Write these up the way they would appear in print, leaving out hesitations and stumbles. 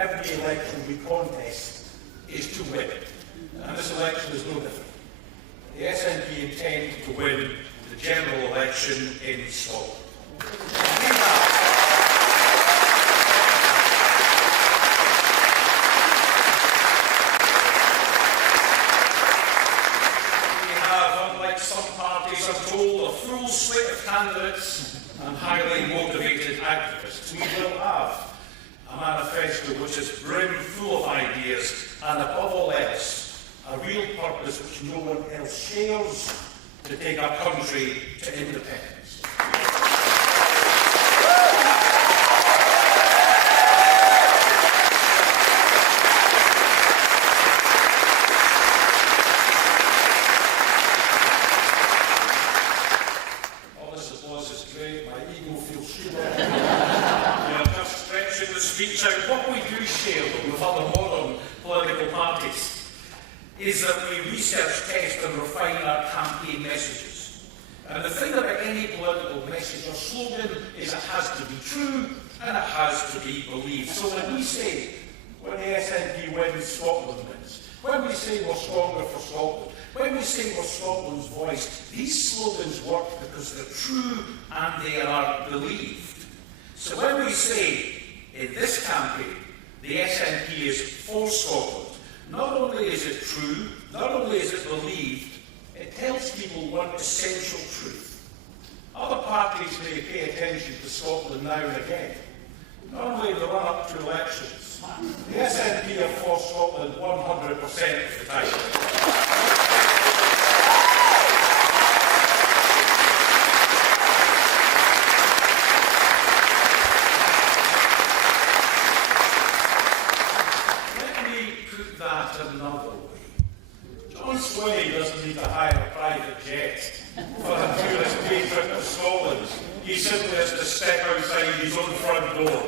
every election we contest is to win. And this election is no different. The SNP intend to win the general election in Scotland. I'm told, a full slate of candidates and highly motivated activists. We will have a manifesto which is brim full of ideas and, above all else, a real purpose which no one else shares, to take our country to independence. What we do share with other modern political parties is that we research, test and refine our campaign messages. And the thing about any political message or slogan is it has to be true and it has to be believed. So when we say, when the SNP wins, Scotland wins, when we say we're stronger for Scotland, when we say we're Scotland's voice, these slogans work because they're true and they are believed. So when we say, in this campaign, the SNP is for Scotland, not only is it true, not only is it believed, it tells people one essential truth. Other parties may pay attention to Scotland now and again, not only in the run-up to elections. The SNP are for Scotland 100% of the time. Another way. John Swinney doesn't need to hire a private jet for a tourist day trip to Scotland. He simply has to step outside his own front door.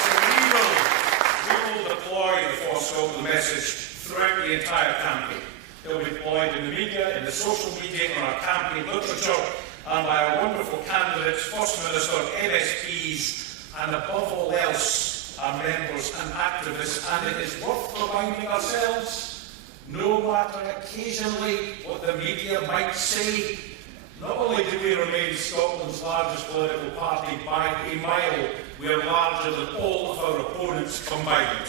So we will deploy the For Scotland message throughout the entire campaign. It will be deployed in the media, in the social media, in our campaign literature, and by our wonderful candidates, First Minister, MSPs, and above all else, our members and activists. And it is worth reminding ourselves, no matter occasionally what the media might say, not only do we remain Scotland's largest political party by a mile, we are larger than all of our opponents combined.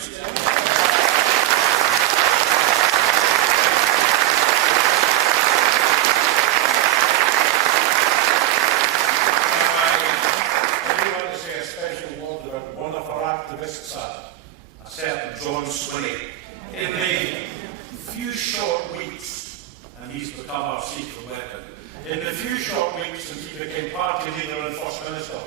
A certain John Swinney. In the few short weeks, and he's become our secret weapon, in the few short weeks since he became party leader and First Minister,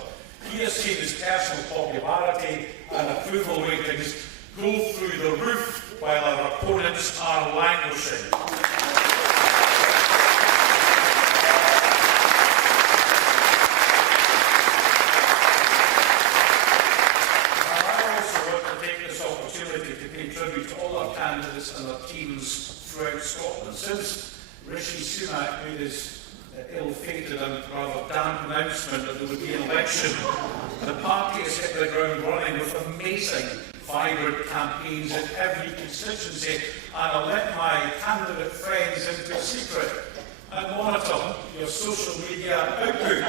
he has seen his personal popularity and approval ratings go through the roof while our opponents are languishing. And our teams throughout Scotland. Since Rishi Sunak made his ill-fated and rather damp announcement that there would be an election, the party has hit the ground running with amazing, vibrant campaigns in every constituency, and I'll let my candidate friends into a secret and monitor your social media output.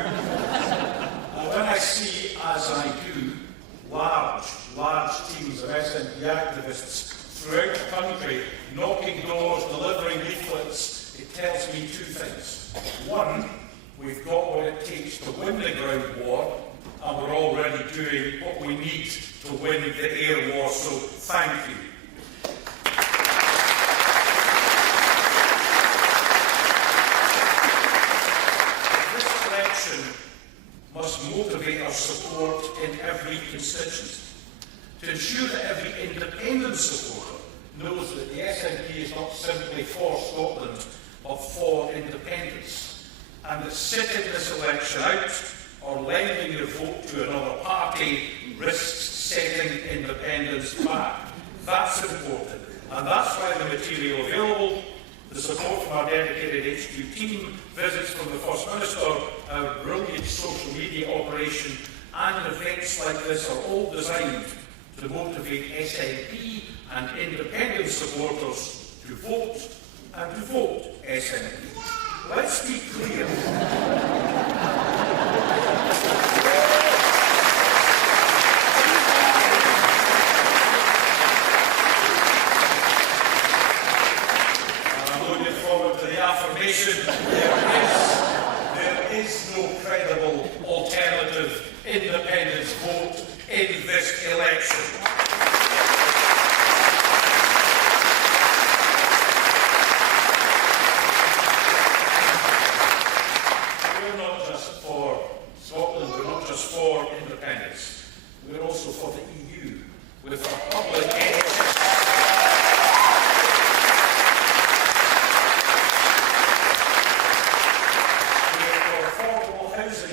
And when I see, as I do, large teams of SNP activists throughout the country, knocking doors, delivering leaflets, it tells me two things. One, we've got what it takes to win the ground war, and we're already doing what we need to win the air war, so thank you. This election must motivate our support in every constituency, to ensure that every independent supporter knows that the SNP is not simply for Scotland, but for independence, and that sitting this election out or lending your vote to another party risks setting independence back. That's important, and that's why the material available the support from our dedicated HQ team, visits from the First Minister, our brilliant social media operation, and events like this are all designed to motivate SNP and independent supporters to vote and to vote SNP. Let's be clear. I'm looking forward to the affirmation. There is no credible alternative independence vote in this election. We're not just for Scotland, we're not just for independence, we're also for the EU, with our public NHS.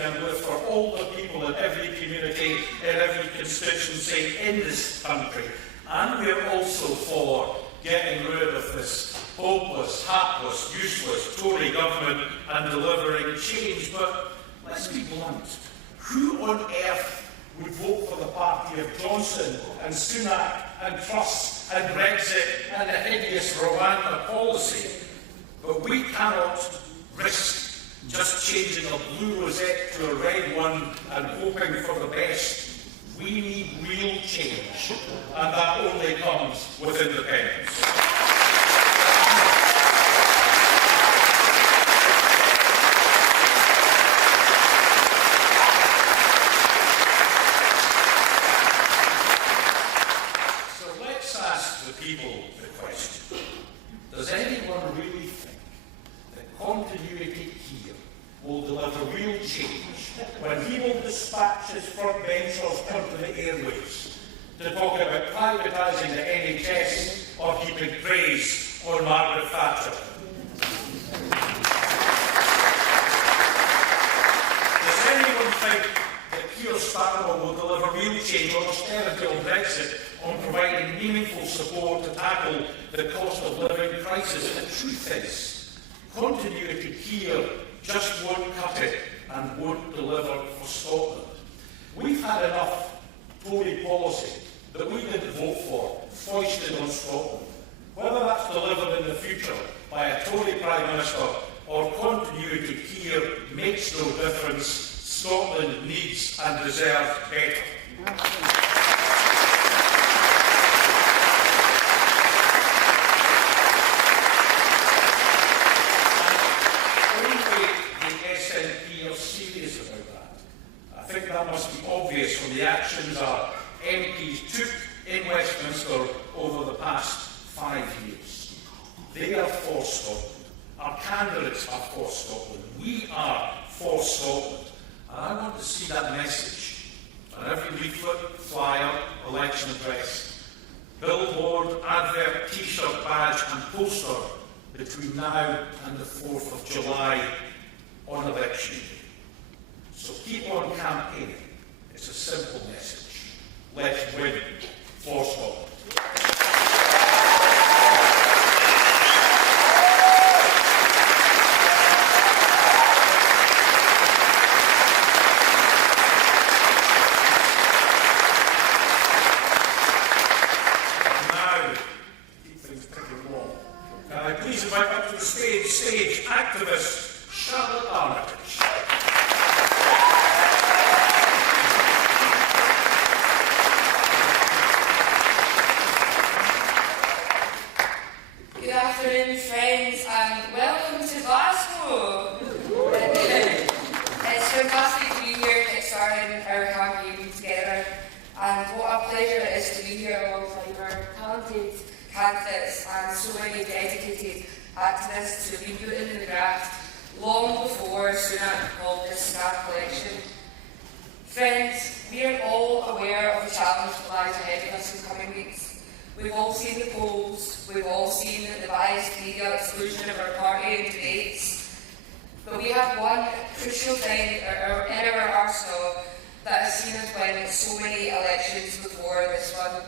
And we're for all the people in every community, in every constituency in this country. And we're also for getting rid of this hopeless, hapless, useless Tory government and delivering change. But let's be blunt. Who on earth would vote for the party of Johnson and Sunak and Truss and Brexit and the hideous Rwanda policy? But we cannot risk just changing a blue rosette to a red one and hoping for the best. We need real change, and that only comes with independence. So let's ask the people the question. Does anyone really think that continuity here will deliver real change when he will dispatch his frontbenchers onto the airwaves to talk about privatising the NHS or keeping praise on Margaret Thatcher? Does anyone think that Keir Starmer will deliver real change on austerity or Brexit, on providing meaningful support to tackle the cost of living crisis? The truth is, continuity here just won't cut it and won't deliver for Scotland. We've had enough Tory policy that we didn't vote for foisted on Scotland. Whether that's delivered in the future by a Tory Prime Minister or continuity here makes no difference. Scotland needs and deserves better. I think that must be obvious from the actions our MPs took in Westminster over the past 5 years. They are for Scotland. Our candidates are for Scotland. We are for Scotland. And I want to see that message on every leaflet, flyer, election address, billboard, advert, T-shirt, badge and poster between now and the 4th of July on election day. So keep on campaigning. It's a simple message. Let's win for Scotland. Now, keep things ticking along. Can I please invite up to the stage activist Charlotte Armitage. Friends, and welcome to Glasgow. It's fantastic to be here to get started our campaign together, and what a pleasure it is to be here alongside our talented candidates and so many dedicated activists who have been put in the graft long before Sunak called this staff election. Friends, we are all aware of the challenge that lies ahead of us in coming weeks. We've all seen the polls, we've all seen the biased media exclusion of our party in debates, but we have one crucial thing in our arsenal that has seen us win so many elections before this one.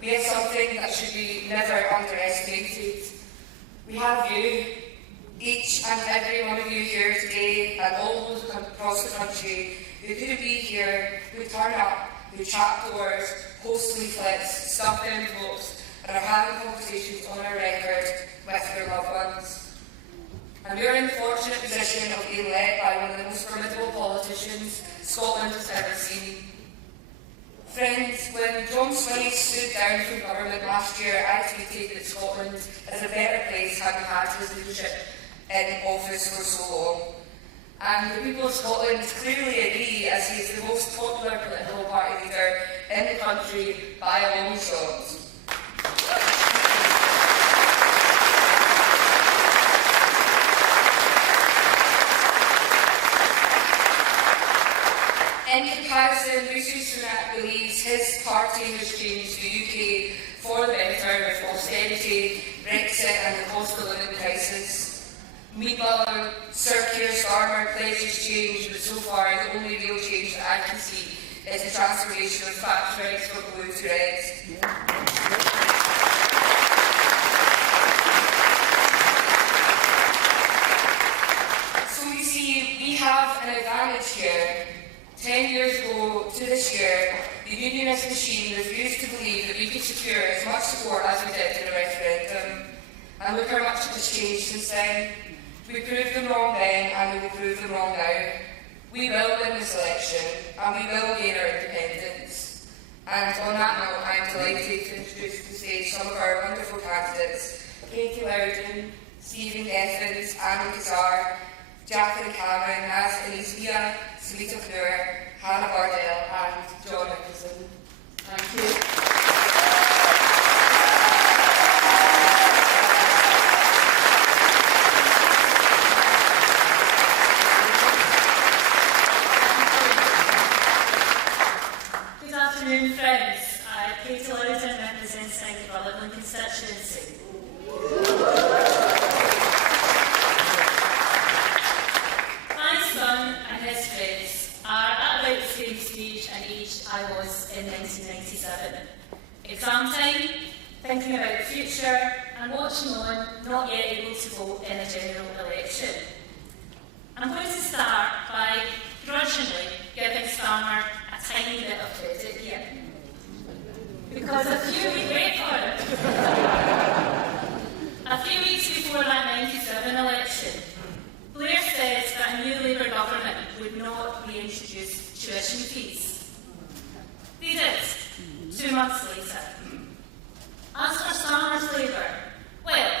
We have something that should be never underestimated. We have you, each and every one of you here today, and all those across the country who couldn't be here, who turn up, who chat doors, post leaflets, stuff envelopes, and are having conversations on our record with their loved ones. And we are in the fortunate position of being led by one of the most formidable politicians Scotland has ever seen. Friends, when John Swinney stood down from government last year, I tweeted that Scotland is a better place having had his leadership in office for so long. And the people of Scotland clearly agree, as he is the most popular political party leader in the country by a long shot. In comparison, Rishi Sunak believes his party has changed the UK for the better with austerity, Brexit and the cost of living crisis. Meanwhile, Sir Keir Starmer pledges change, but so far the only real change that I can see is the transformation of factories from blue to red. So you see, we have an advantage here. 10 years ago to this year, the unionist machine refused to believe that we could secure as much support as we did in a referendum. And look how much has changed since then. We proved them wrong then, and we will prove them wrong now. We will win this election, and we will gain our independence. And on that note, I am delighted to introduce to the stage some of our wonderful candidates: Katie Loudon, Stephen Geffins, Anna Kazar, Jacqueline Cameron, Naz Inizia, Salita Fleur, Hannah Bardell and John Nicholson. Thank you. Good afternoon, friends. Katie Loudon, representing the Rutland constituency. I was in 1997. Exam time, thinking about the future and watching on, not yet able to vote in a general election. I'm going to start by grudgingly giving Starmer a tiny bit of credit here. Because a few weeks before that 97 election, Blair said that a new Labour government would not reintroduce tuition fees. They did, 2 months later. As for Starmer's Labour, well,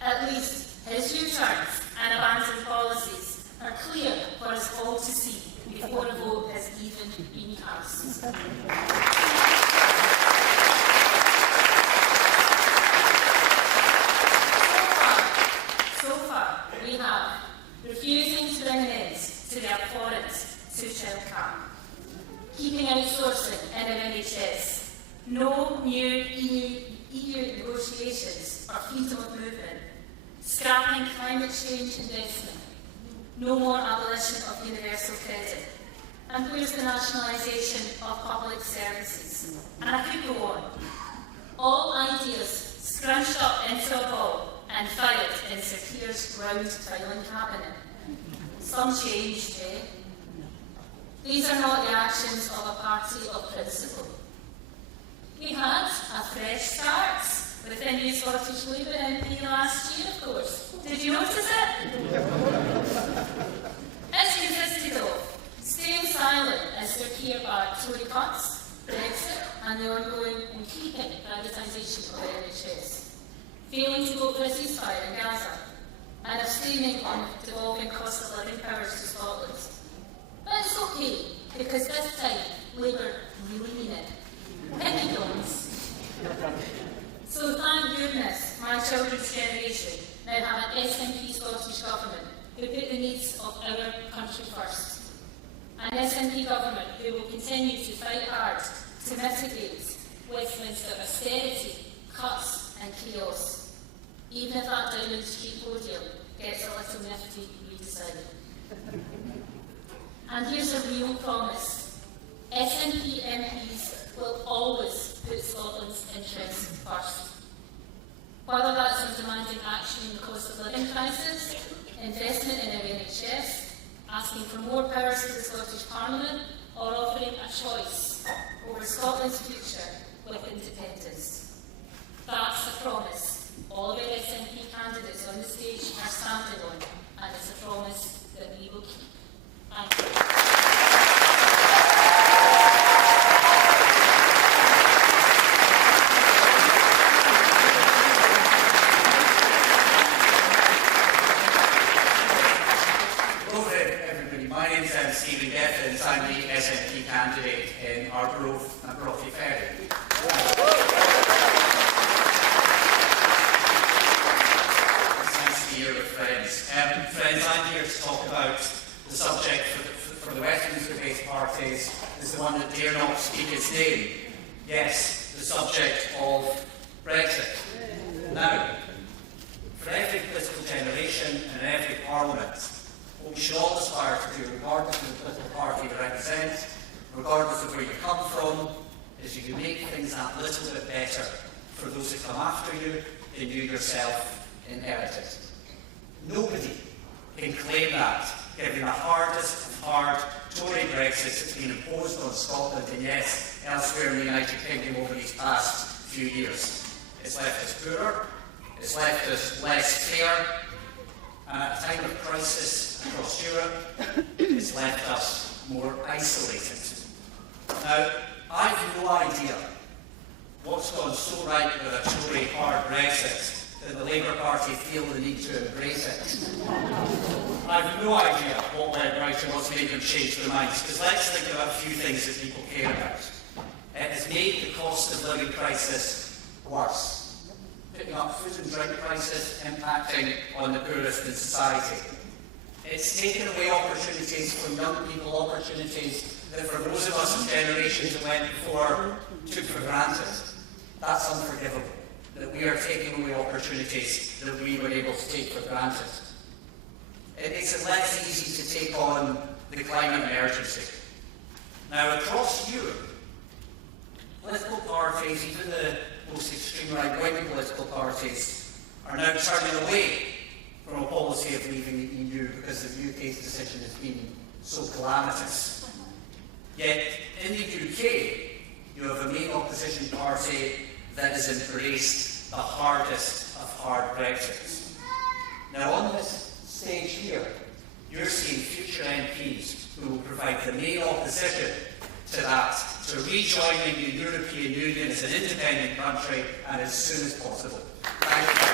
at least his U-turns and abandoned policies are clear for us all to see before a vote has even been cast. So far, we have refusing to bring an end to the abhorrent two-child cap, keeping outsourcing in our NHS, no new EU negotiations or freedom of movement, scrapping climate change investment, no more abolition of universal credit, and where's the nationalisation of public services? And I could go on. All ideas scrunched up into a ball and filed in Sir Keir's round filing cabinet. Some changed, eh? These are not the actions of a party of principle. We had a fresh start with a new Scottish Labour MP last year, of course. Did you notice it? As you resisted off, staying silent as Sir Keir barred Tory cuts, Brexit and the ongoing and creeping privatisation of the NHS, failing to vote for a ceasefire in Gaza, and abstaining on devolving cost of living powers to Scotland. But it's okay, because this time Labour really mean it. Penny dons. So thank goodness my children's generation now have an SNP Scottish Government who put the needs of our country first. An SNP Government who will continue to fight hard to mitigate Westminster austerity, cuts and chaos, even if that Downing Street podium gets a little nifty redecided. And here's a real promise. SNP MPs will always put Scotland's interests first. Whether that's on demanding action in the cost of living crisis, investment in our NHS, asking for more powers to the Scottish Parliament, or offering a choice over Scotland's future with independence. That's a promise all of our SNP candidates on the stage are standing on, and it's a promise that we will keep. Thank you. I'm the SNP candidate in Arbroath and Brockley Ferry. It's nice to be here with friends. Friends, I'm here to talk about the subject for the Westminster-based parties is the one that dare not speak its name. Yes, the subject of Brexit. Now, for every political generation and every parliament, what we should all aspire to do, regardless of the political party you represent, regardless of where you come from, is you can make things that little bit better for those that come after you than you yourself inherited. Nobody can claim that, given the hardest of hard Tory Brexit that's been imposed on Scotland and yes, elsewhere in the United Kingdom over these past few years. It's left us poorer, it's left us less fair, and at a time of crisis across Europe, it's left us more isolated. Now, I've no idea what's gone so right with a Tory hard Brexit that the Labour Party feel the need to embrace it. I've no idea what went right and what's made them change their minds, because let's think about a few things that people care about. It has made the cost of living crisis worse. Picking up food and drink prices, impacting on the poorest in society. It's taken away opportunities from young people, opportunities that for those of us in generations that went before took for granted. That's unforgivable, that we are taking away opportunities that we were able to take for granted. It makes it less easy to take on the climate emergency. Now, across Europe, political parties, even the most extreme right-wing political parties, are now turning away from a policy of leaving the EU because the UK's decision has been so calamitous. Yet, in the UK, you have a main opposition party that has embraced the hardest of hard Brexits. Now, on this stage here, you're seeing future MPs who will provide the main opposition to that, to rejoining the European Union as an independent country and as soon as possible. Thank you.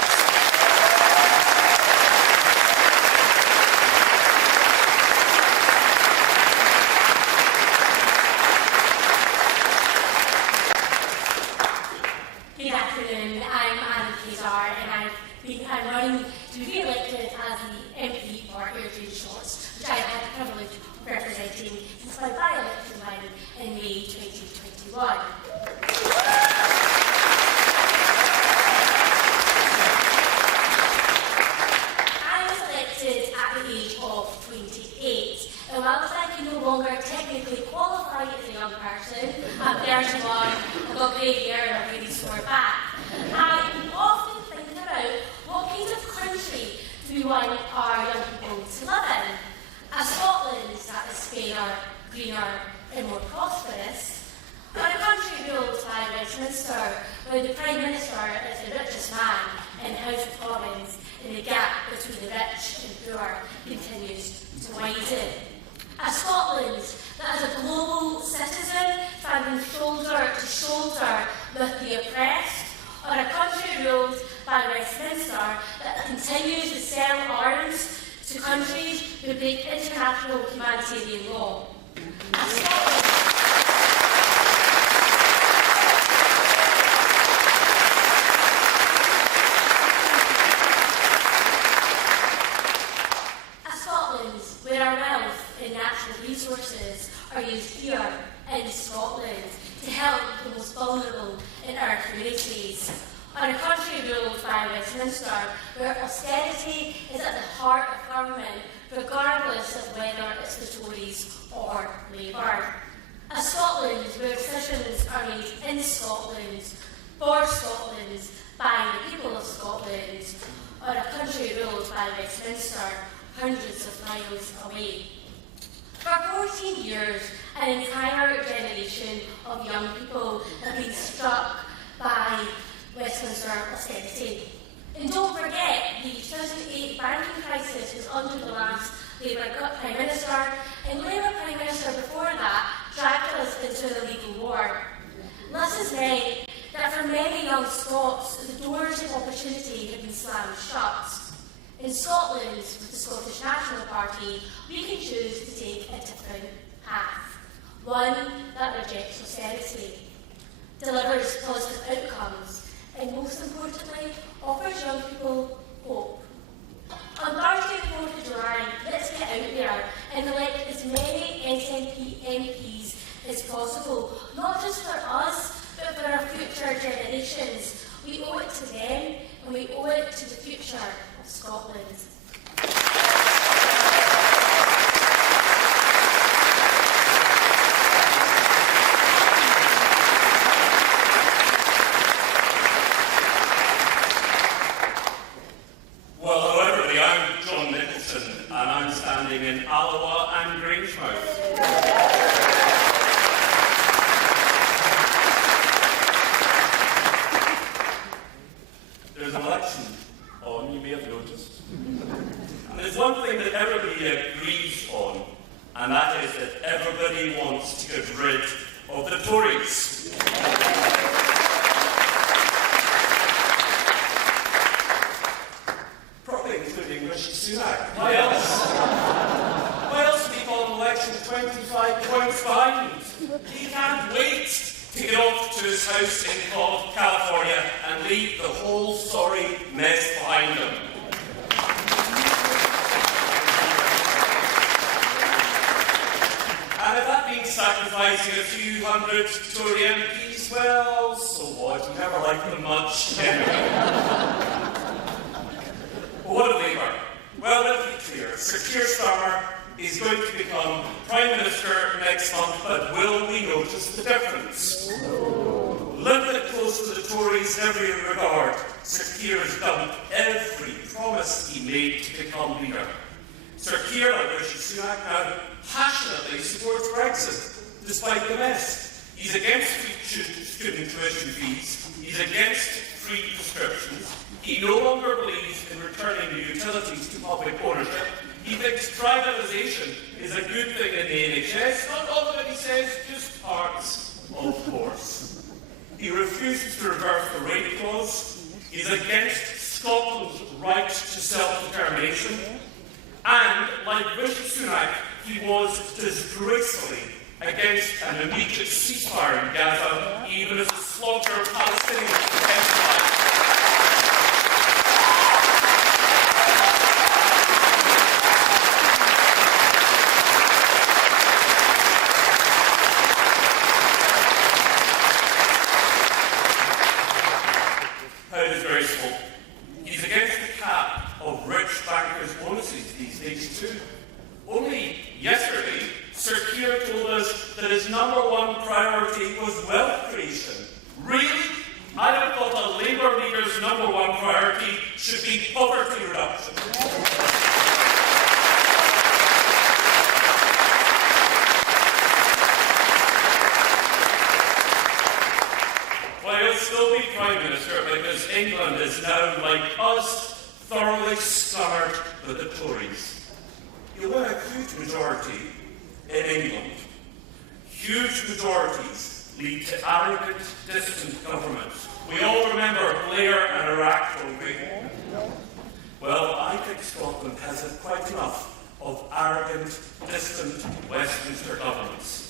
Good afternoon, I'm running to be re-elected as the MP for Airdrie Shorts, which I had the privilege of representing since my by-election win in May 2021. I was elected at the age of 28, and whilst I can no longer technically qualify as a young person, I'm 31, I've got grey hair and a really sore back. I often think about what kind of country do we want our young people to live in? A Scotland that is fairer, greener and more prosperous, or a country ruled by Westminster, where the Prime Minister is the richest man in the House of Commons and the gap between the rich and poor continues to widen? A Scotland that is a global citizen standing shoulder to shoulder with the oppressed, or a country ruled by Westminster that continues to sell arms to countries who break international humanitarian law. A Scotland where our wealth and natural resources are used here in Scotland to help the most vulnerable in our communities. On a country ruled by Westminster, where austerity is at the heart of government, regardless of whether it's the Tories or Labour. A Scotland where decisions are made in Scotland, for Scotland, by the people of Scotland, or a country ruled by Westminster, hundreds of miles away. For 14 years, an entire generation of young people have been struck by Westminster austerity. And don't forget, the 2008 banking crisis was under the last Labour Prime Minister, and Labour Prime Minister before that dragged us into the legal war. This has meant that for many young Scots, the doors of opportunity have been slammed shut. In Scotland, with the Scottish National Party, we can choose to take a different path. One that rejects austerity, delivers positive outcomes, and most importantly, offers young people hope. On Thursday, the 4th of July, let's get out there and elect as many SNP MPs as possible, not just for us, but for our future generations. We owe it to them, and we owe it to the future of Scotland. In Alloa and Grangemouth. There's an election on, you may have noticed. And there's one thing that everybody agrees on, and that is that everybody wants to get rid of the Tories. Probably including Rishi Sunak. Why else? 25 points behind. He can't wait to get off to his house in California and leave the whole sorry mess behind him. And if that means sacrificing a few hundred Tory MPs, well, so what? You never liked them much anyway. But what of Labour? Well, let's be clear. Sir Keir Starmer is going to become Prime Minister next month, but will we notice the difference? Little bit close to the Tories in every regard, Sir Keir has dumped every promise he made to become leader. Sir Keir, like Rishi Sunak, now passionately supports Brexit, despite the mess. He's against free student tuition fees, he's against free prescriptions, he no longer believes in returning the utilities to public ownership. He thinks privatisation is a good thing in the NHS, not all of it, he says, just parts, of course. He refuses to reverse the rape clause, he's against Scotland's right to self-determination, and, like Rishi Sunak, he was disgracefully against an immediate ceasefire in Gaza, even as the slaughter of Palestinians intensified. He's against the cap of rich bankers' bonuses these days too. Only yesterday, Sir Keir told us that his number one priority was wealth creation. Really? I have thought a Labour leader's number one priority should be poverty reduction. Well, he'll still be Prime Minister because England is now, like us, thoroughly scuppered with the Tories. He'll win a huge majority in England. Huge majorities lead to arrogant, distant governments. We all remember Blair and Iraq, don't we? Well, I think Scotland has had quite enough of arrogant, distant Westminster governments.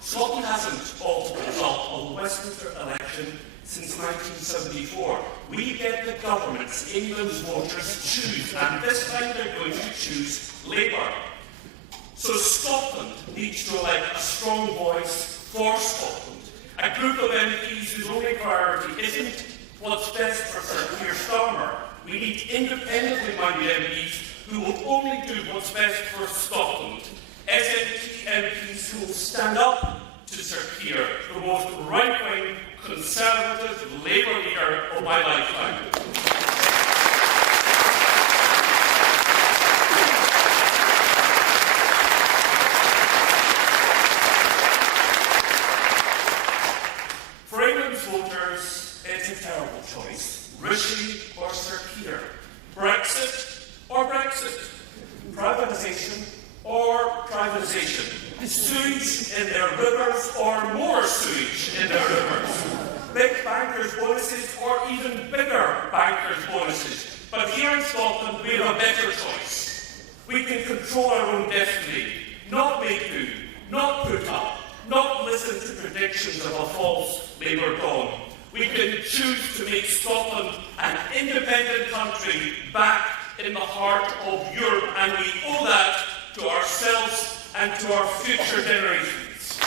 Scotland hasn't altered the result of the Westminster election since 1974. We get the governments England's voters choose, and this time they're going to choose Labour. So Scotland needs to elect a strong voice for Scotland, a group of MPs whose only priority isn't what's best for Sir Keir Starmer. We need independently minded MPs who will only do what's best for Scotland. SNP MPs who will stand up to Sir Keir, the most right-wing Conservative Labour leader of my lifetime. For England's voters, it's a terrible choice. Rishi or Sir Keir. Brexit or Brexit. Privatisation or privatisation. Sewage in their rivers or more sewage in their rivers. Big bankers' bonuses or even bigger bankers' bonuses. But here in Scotland, we have a better choice. We can control our own destiny, not make do, not put up, not listen to predictions of a false Labour dawn. We can choose to make Scotland an independent country back in the heart of Europe, and we owe that to ourselves and to our future generations.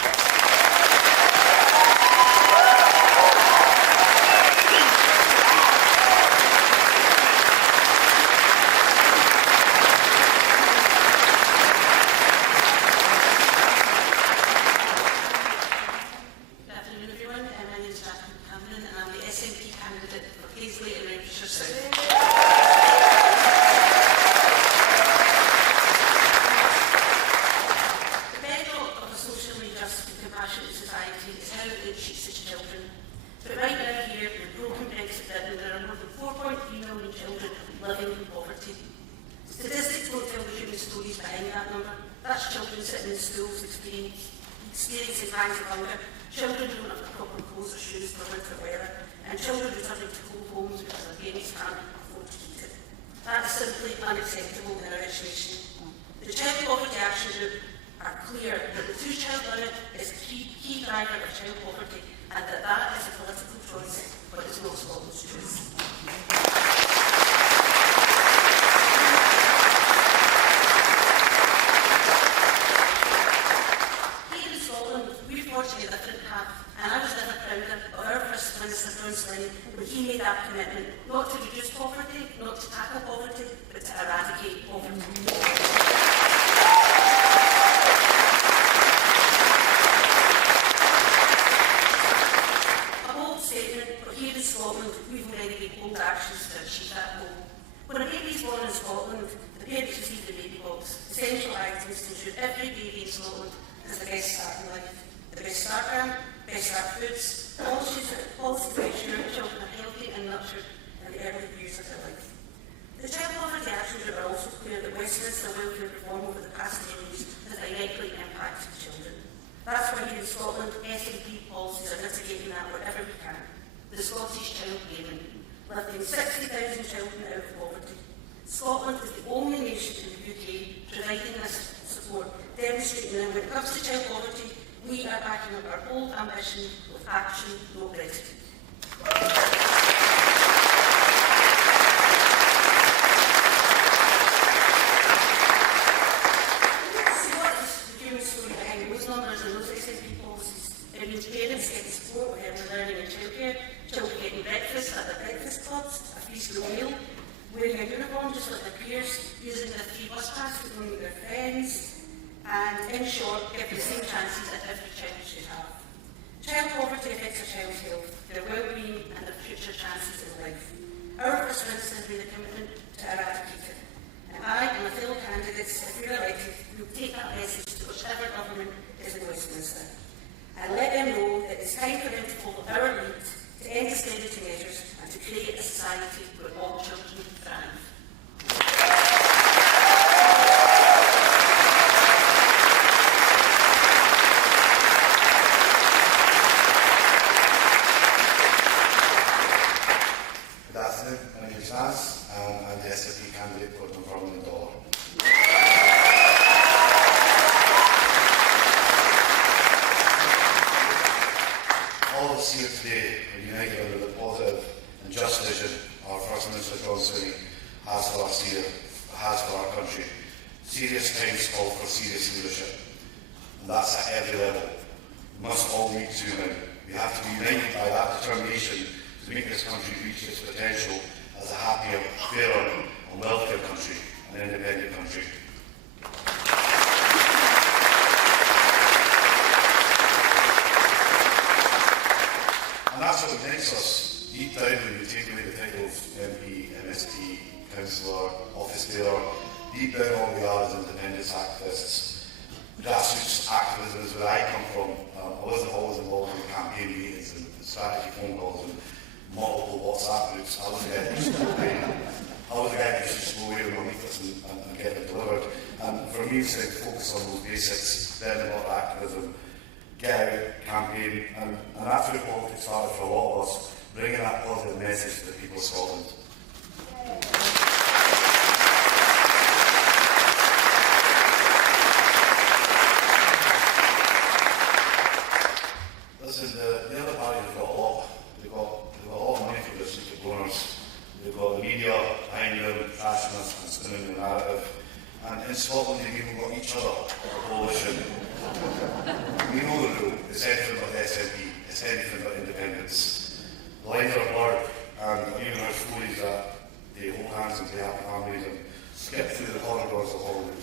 Good afternoon, everyone. My name is McAllan, and I'm the SNP candidate for Paisley and Renfrewshire South. But right now here, in a broken Brexit Britain, there are more than 4.3 million children living in poverty. Statistics don't tell the human stories behind that number. That's children sitting in schools experiencing pangs of hunger, children who don't have the proper clothes or shoes for winter weather, and children returning to cold homes because their parents can't afford to heat it. That is simply unacceptable in our nation. The Child Poverty Action Group are clear that the two-child limit is a key driver of child poverty, and that is a political choice, but it's not Scotland's choice. Here in Scotland, we're fortunately a different path, and I was never prouder of our First Minister, Flynn, when he made that commitment not to reduce poverty, not to tackle poverty, but to eradicate poverty. Scotland, we've already made bold actions to achieve that goal. When a baby is born in Scotland, the parents receive the baby box, essential items to ensure every baby in Scotland has the best start in life. The best start grant, best start foods, policies to ensure children are healthy and nurtured in the early years of their life. The Child Poverty Action Group are also clear that Westminster welfare reform over the past 10 years has directly impacted children. That's why here in Scotland, SNP policies are mitigating that wherever we can. The Scottish Child Payment, lifting 60,000 children out of poverty. Scotland is the only nation in the UK providing this support, demonstrating that when it comes to child poverty, we are backing up our bold ambition with action, no Brexit. So what is the human story behind those numbers and those SNP policies? It means parents get support with early learning and childcare, children getting breakfast at the breakfast clubs, a free school meal, wearing a uniform just like their peers, using their free bus pass to go meet their friends, and in short, give the same chances that every child should have. Child poverty affects a child's health, their well-being and their future chances in life. Our First Minister has made a commitment to eradicate it. And I and my fellow candidates, if we're elected, will take that message to whichever government is in Westminster. And let them know that it's time for them to follow our lead, to end austerity measures and to create a society where all children thrive. Good afternoon, my name is Naz, and I'm the SNP candidate for Northern Dollar. All of us here today are united under the positive and just vision our First Minister Swinney has for our country. Serious times call for serious leadership, and that's at every level. We must all need to zoom in. We have to be united by that determination to make this country reach its potential as a happier, fairer and wealthier country, an independent country. And that's protests. Grassroots activism is where I come from. I wasn't always involved in campaign meetings and strategy phone calls and multiple WhatsApp groups. I was the guy that used to go away with my leaflets and get them delivered. And for me, to focus on those basics, then a lot of activism, get out, campaign, and that's where politics started for a lot of us, bringing that positive message to the people of Scotland. Listen, the other parties have got a lot. They've got a lot of money for their secret donors. They've got the media behind them, trashing us and spinning the narrative. And in Scotland, they've even got each other, the coalition. We know the rule. It's anything but the SNP. It's anything but independence. The lines are blurred, and even our stories that they hold hands and play happy families and skip through the corridors of Hollywood.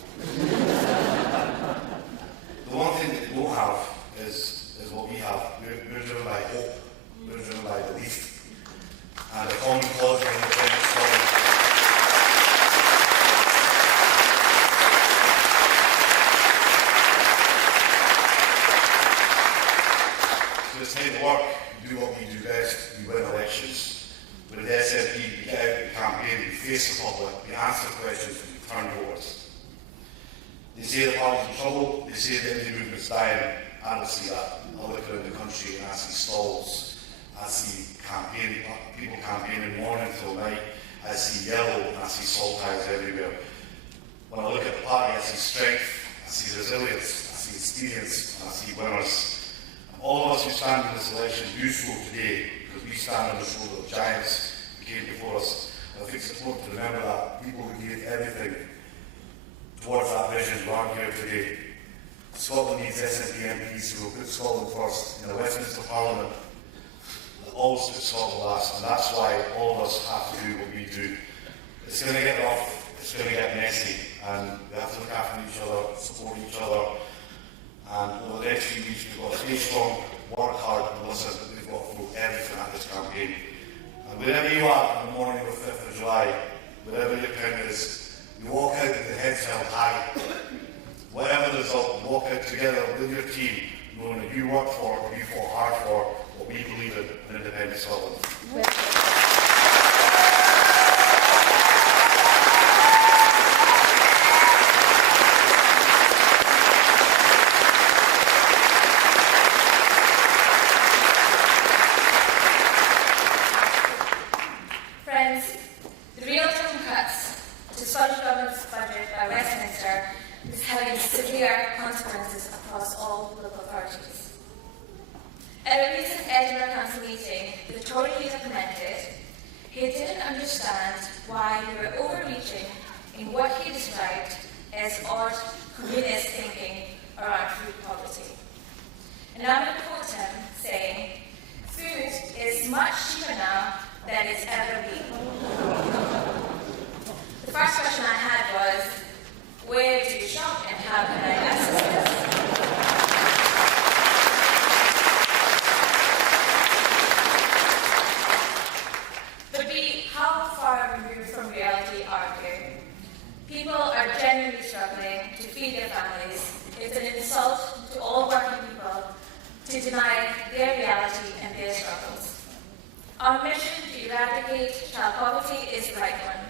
The one thing that they don't have is what we have. We're driven by hope. We're driven by belief. And a common cause for independent Scotland. So it's time to work, do what we do best, we win elections. With the SNP, we get out, we campaign, we face the public, we answer questions, we turn voters. They say the party's in trouble, they say the indie movement's dying. I don't see that. I look around the country and I see stalls, I see people campaigning morning till night, I see yellow and I see salt ties everywhere. When I look at the party, I see strength, I see resilience, I see experience, and I see winners. And all of us who stand in this election do so today because we stand on the shoulder of giants who came before us. And I think it's important to remember that people who gave everything towards that vision who aren't here today. Scotland needs SNP MPs who will put Scotland first in the Westminster Parliament, that always put Scotland last, and that's why all of us have to do what we do. It's going to get rough, it's going to get messy, and we have to look after each other, support each other, and over the next few weeks we've got to stay strong, work hard, and listen, but we've got to throw everything at this campaign. And wherever you are on the morning of the 5th of July, wherever your count is, you walk out with the heads held high. Whatever the result, walk out together with your team, knowing that you work for, or you fought hard for, what we believe in independent Scotland. Friends, the real-time cuts to Scottish Government's budget by Westminster is having severe consequences across all local authorities. At a recent Edinburgh Council meeting, the Tory leader commented he didn't understand why we were overreaching in what he described as odd communist thinking around food poverty. And I'm going to quote him saying, "Food is much cheaper now than it's ever been." The first question I had was, where do you shop and how can I access this? But B, how far removed from reality are you? People are genuinely struggling to feed their families. It's an insult to all working people to deny their reality and their struggles. Our mission to eradicate child poverty is the right one.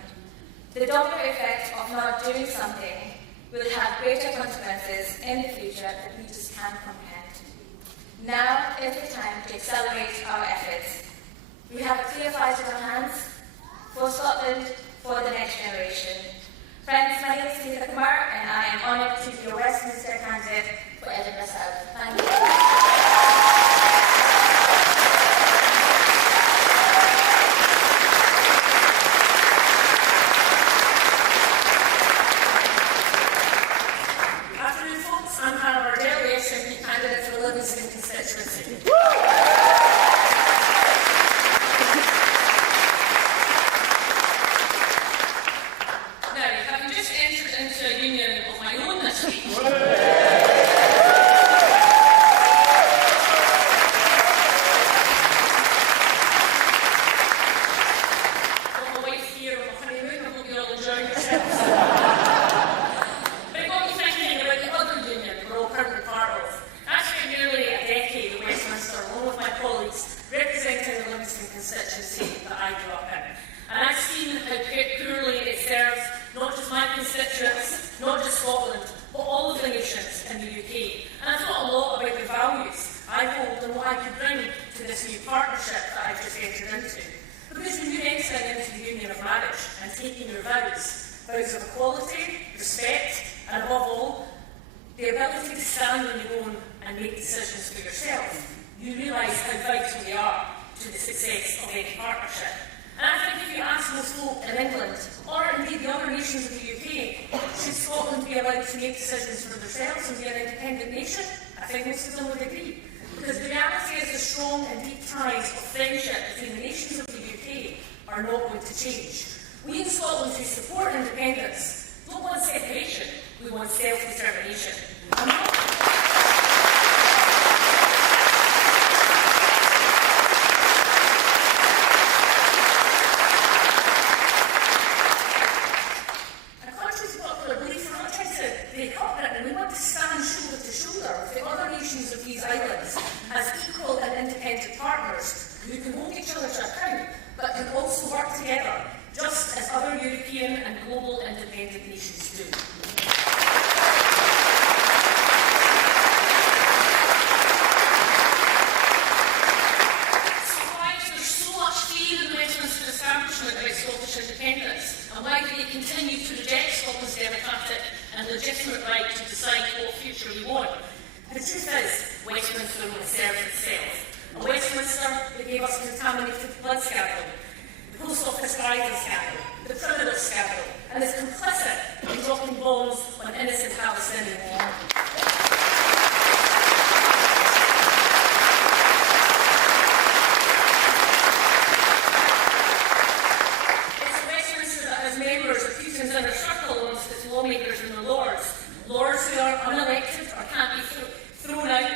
The domino effect of not doing something will have greater consequences in the future that we just can't comprehend. Now is the time to accelerate our efforts. We have a clear fight in our hands for Scotland, for the next generation. Friends, my name is Lisa Kumar, and I am honoured to be a Westminster candidate for Edinburgh South. Thank you. the ability to stand on your own and make decisions for yourself, you realise how vital they are to the success of any partnership. And I think if you ask most folk in England, or indeed the other nations of the UK, should Scotland be allowed to make decisions for themselves and be an independent nation, I think most of them would agree. Because the reality is the strong and deep ties of friendship between the nations of the UK are not going to change. We in Scotland who support independence don't want separation, we want self-determination. The truth is, Westminster will serve itself. A Westminster that gave us a contaminated blood scandal, the post office rising scandal, the criminal scandal, and is complicit in dropping bombs on innocent Palestinians. Lawmakers and the Lords who are unelected or can't be thrown out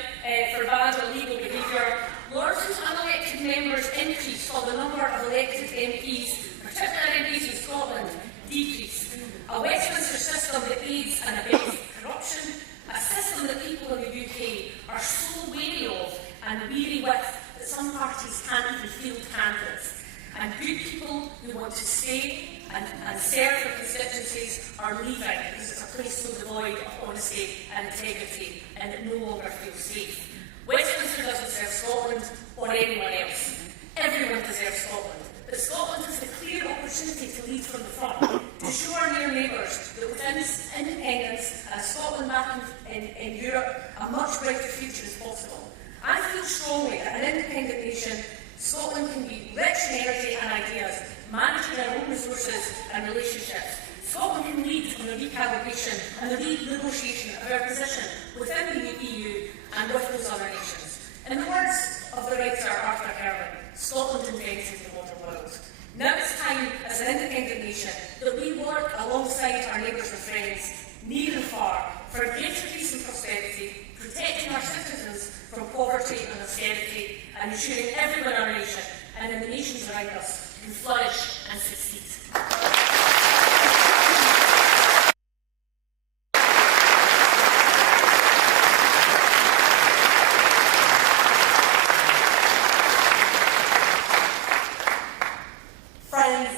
for bad or illegal behaviour, Lords whose unelected members increase while the number of elected MPs, particularly MPs in Scotland, decrease. A Westminster system that aids and abets corruption, a system that people in the UK are so wary of and weary with that some parties can't even field candidates. And good people who want to stay and serve their constituencies are leaving because it's a place so devoid of honesty and integrity and it no longer feels safe. Westminster doesn't serve Scotland or anyone else. Everyone deserves Scotland. But Scotland has the clear opportunity to lead from the front, to show our near neighbours that within independence and Scotland back in Europe, a much brighter future is possible. I feel strongly that an independent nation, Scotland can be rich in energy and ideas, managing our own resources and relationships. Scotland can lead on the recalibration and the renegotiation of our position within the EU and with those other nations. In the words of the writer Arthur Herman, Scotland invented the modern world. Now it's time, as an independent nation, that we work alongside our neighbours and friends, near and far, for greater peace and prosperity, protecting our citizens from poverty and austerity, and ensuring everyone in our nation and in the nations around us can flourish and succeed. Friends,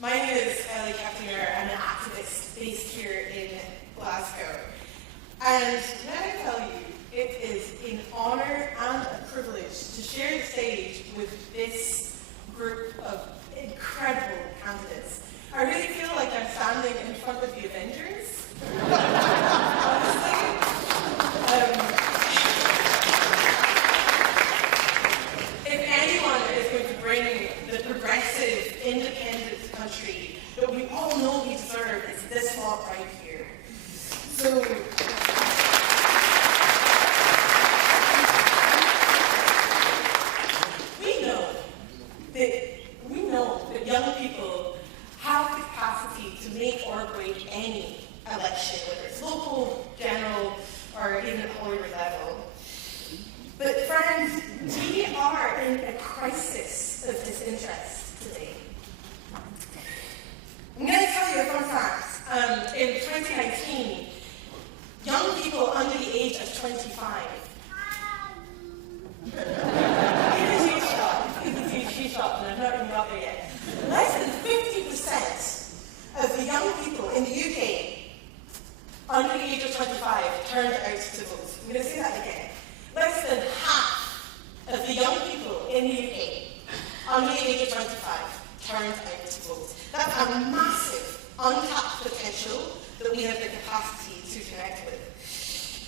my name is I'm an activist based here in Glasgow. And let me tell you, it is an honour and a privilege to share the stage with this group of incredible candidates. I really feel like I'm standing in front of the Avengers, honestly. If anyone is going to bring the progressive, independent country that we all know we deserve, it's this lot right here. So, we know that young people have the capacity to make or break any election, whether it's local, general, or even at Hollywood level. But friends, we are in a crisis of disinterest today. I'm going to tell you a fun fact. In 2019, young people under the age of 25 and I've not even got there yet. Less than 50% of the young people in the UK under the age of 25 turned out to vote. I'm going to say that again. Less than half of the young people in the UK under the age of 25 turned out to vote. That's a massive, untapped potential that we have the capacity to connect with.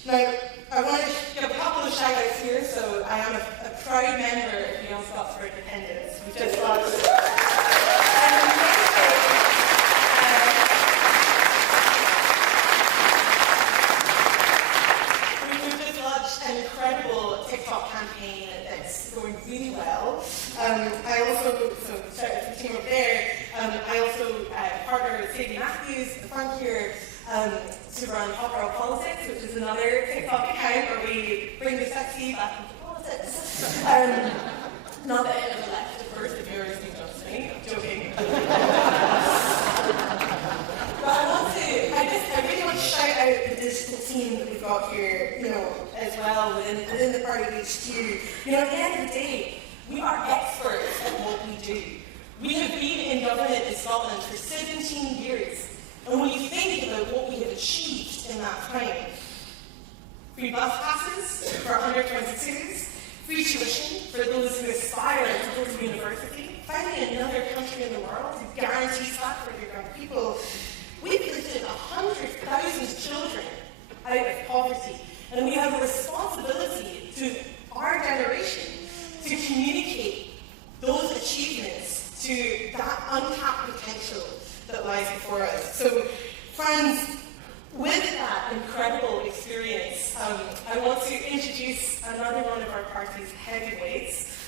Now, I want to give a couple of shout-outs here. So I am a proud member of the Young Scots for Independence. We just launched. We've just launched an incredible TikTok campaign that's going really well. I also, so shout out to the team up there. I also partner with Sadie Matthews, the front here, to run Opera Politics, which is another TikTok account where we bring the sexy back into politics. Not that it ever left the first of yours, I'm joking. But I really want to shout out the digital team that we've got here, as well within the party HQ. At the end of the day, we are experts at what we do. We have been in government in Scotland for 17 years. And when you think about what we have achieved in that time, free bus passes for under 22s, free tuition for those who aspire to go to university, finding another country in the world who guarantees that for their young people. We've lifted 100,000 children out of poverty, and we have a responsibility to our generation to communicate those achievements to that untapped potential that lies before us. So, friends, with that incredible experience, I want to introduce another one of our party's heavyweights.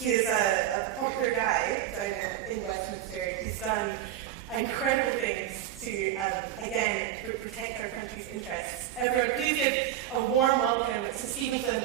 He is a popular guy down in Westminster. He's done incredible things to, again, protect our country's interests. Everyone, please give a warm welcome to Stephen Flynn.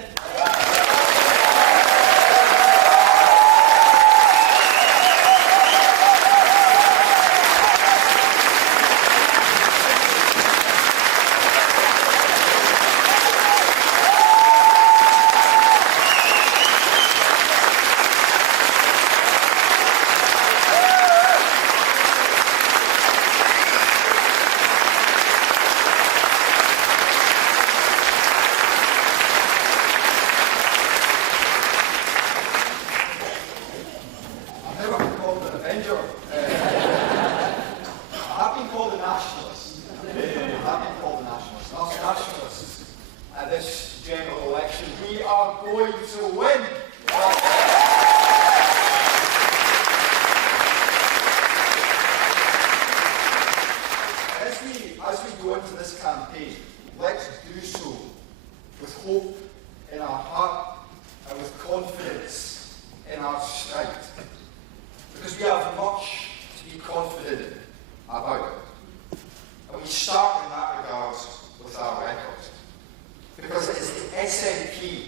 Because it is the SNP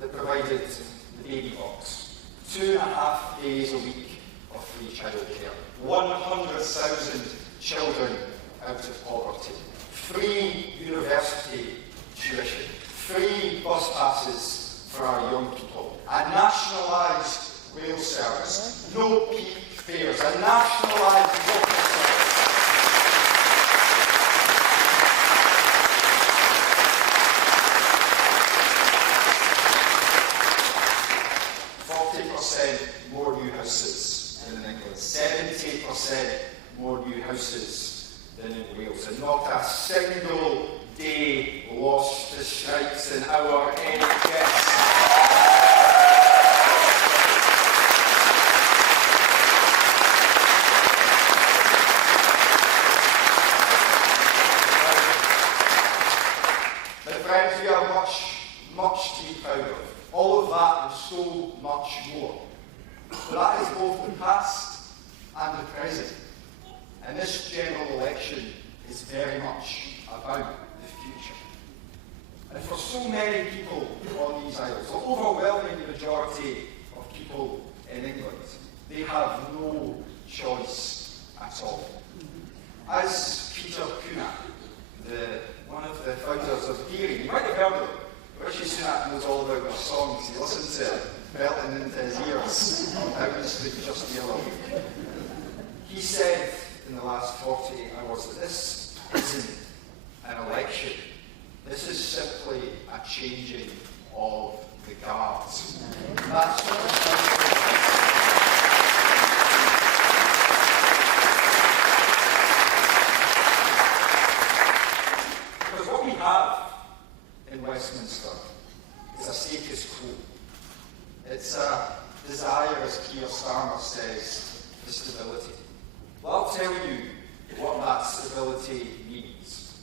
that provided the baby box. 2.5 days a week of free childcare. 100,000 children out of poverty. Free university tuition. Free bus passes for our young people. A nationalised rail service. No peak fares. A nationalised local service. More new houses than in England, 70% more new houses than in Wales, and not a single day lost to strikes in our NHS. Now, friends, we have much to be proud of. All of that and so much more. But that is both the past and the present. And this general election is very much about the future. And for so many people on these islands, the overwhelming majority of people in England, they have no choice at all. As Peter Cunha, one of the founders of Màiri, you might have heard of him. Rishi Sunak knows all about our songs. He listens to it, belting into his ears on how to speak just the other week. He said in the last 48 hours that this isn't an election. This is simply a changing of the guards. That's what because what we have in Westminster is a status quo. It's a desire, as Keir Starmer says, for stability. Well, I'll tell you what that stability means.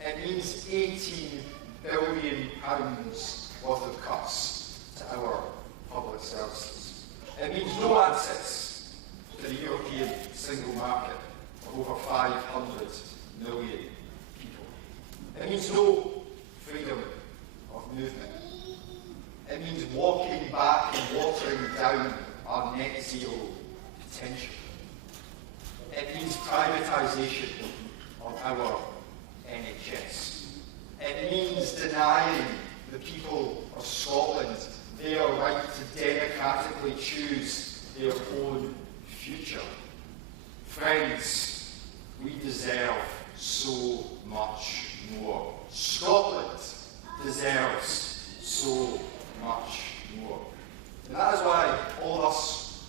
It means £18 billion worth of cuts to our public services. It means no access to the European single market of over 500 million people. It means no freedom of movement. It means walking back and watering down our net zero potential. It means privatisation of our NHS. It means denying the people of Scotland their right to democratically choose their own future. Friends, we deserve so much more. Scotland deserves so much more. And that is why all of us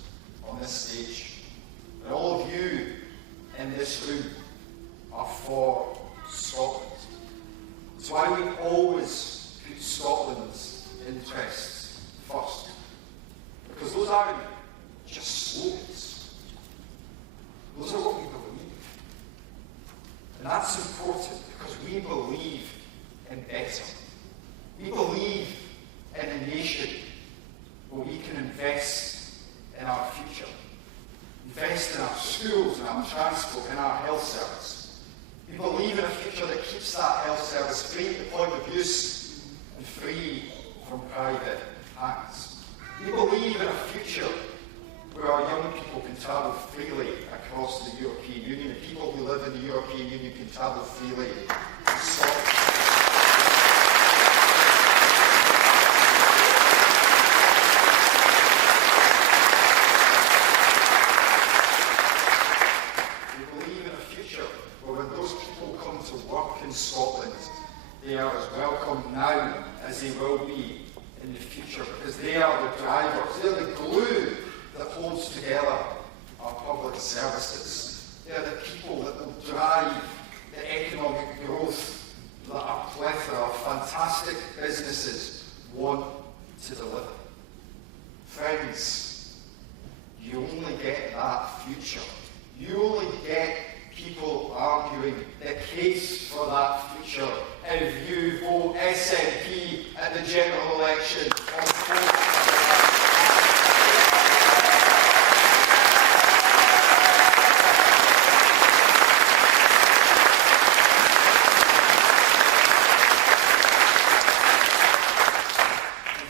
on this stage, and all of you in this room, are for Scotland. It's why we always put Scotland's interests first. Because those aren't just slogans. Those are what we believe. And that's important because we believe in better. We believe in a nation where we can invest in our future. Invest in our schools, in our transport, in our health service. We believe in a future that keeps that health service free at the point of use and free from private hands. We believe in a future where our young people can travel freely across the European Union, and people who live in the European Union can travel freely to Scotland. They are as welcome now as they will be in the future, because they are the drivers, they're the glue that holds together our public services. They're the people that will drive the economic growth that our plethora of fantastic businesses want to deliver. Friends, you only get that future. You only get people arguing the case for that future if you vote SNP at the general election on 4th.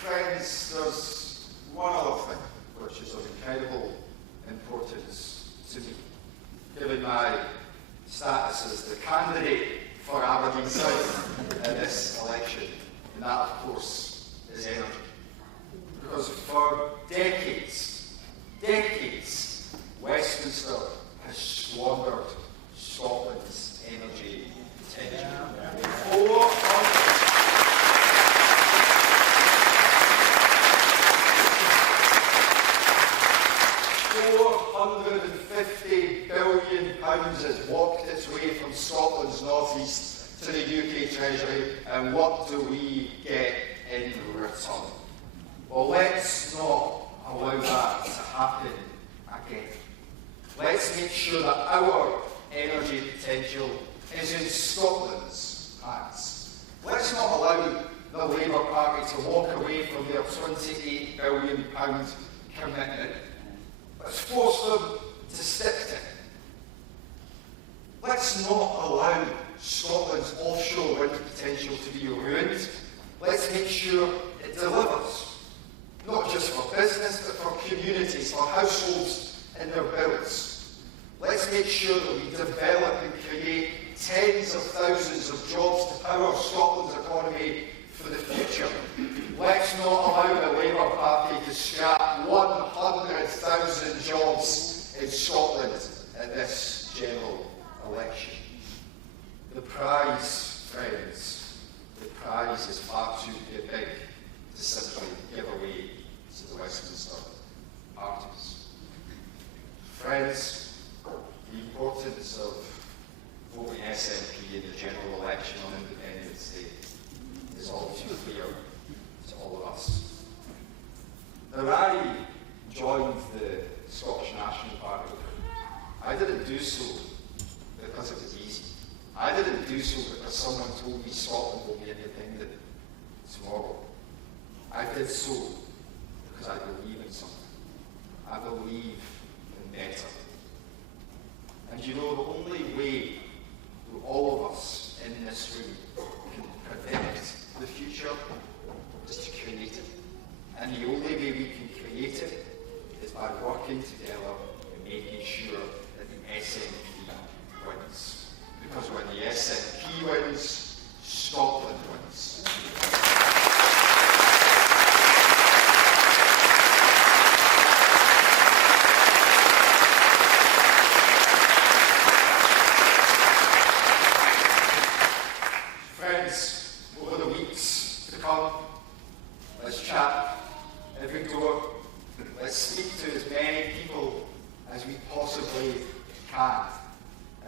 Friends, there's one other thing which is of incredible importance to me, given my status as the candidate for Aberdeen South in this election, and that, of course, is energy. Because for decades, Westminster has squandered Scotland's energy potential. 450 billion pounds has walked its way from Scotland's northeast to the UK Treasury, and what do we get in return? Well, let's not allow that to happen again. Let's make sure that our energy potential is in Scotland's hands. Let's not allow the Labour Party to walk away from their £28 billion commitment. Let's force them to stick to it. Let's not allow Scotland's offshore wind potential to be ruined. Let's make sure it delivers, not just for business, but for communities, for households and their bills. Let's make sure that we develop and create tens of thousands of jobs to power Scotland's economy for the future. Let's not allow the Labour Party to scrap 100,000 jobs in Scotland at this general election. The prize, friends, the prize is far too big to simply give away to the Westminster parties. Friends, the importance of voting SNP in the general election on Independence Day is all Scotland will be independent tomorrow. I did so because I believe in something. I believe in better. And you know, the only way that all of us in this room can predict the future is to create it. And the only way we can create it is by working together and making sure that the SNP wins. Because when the SNP wins, Scotland wins. Friends, over the weeks to come, let's chat every door. Let's speak to as many people as we possibly can.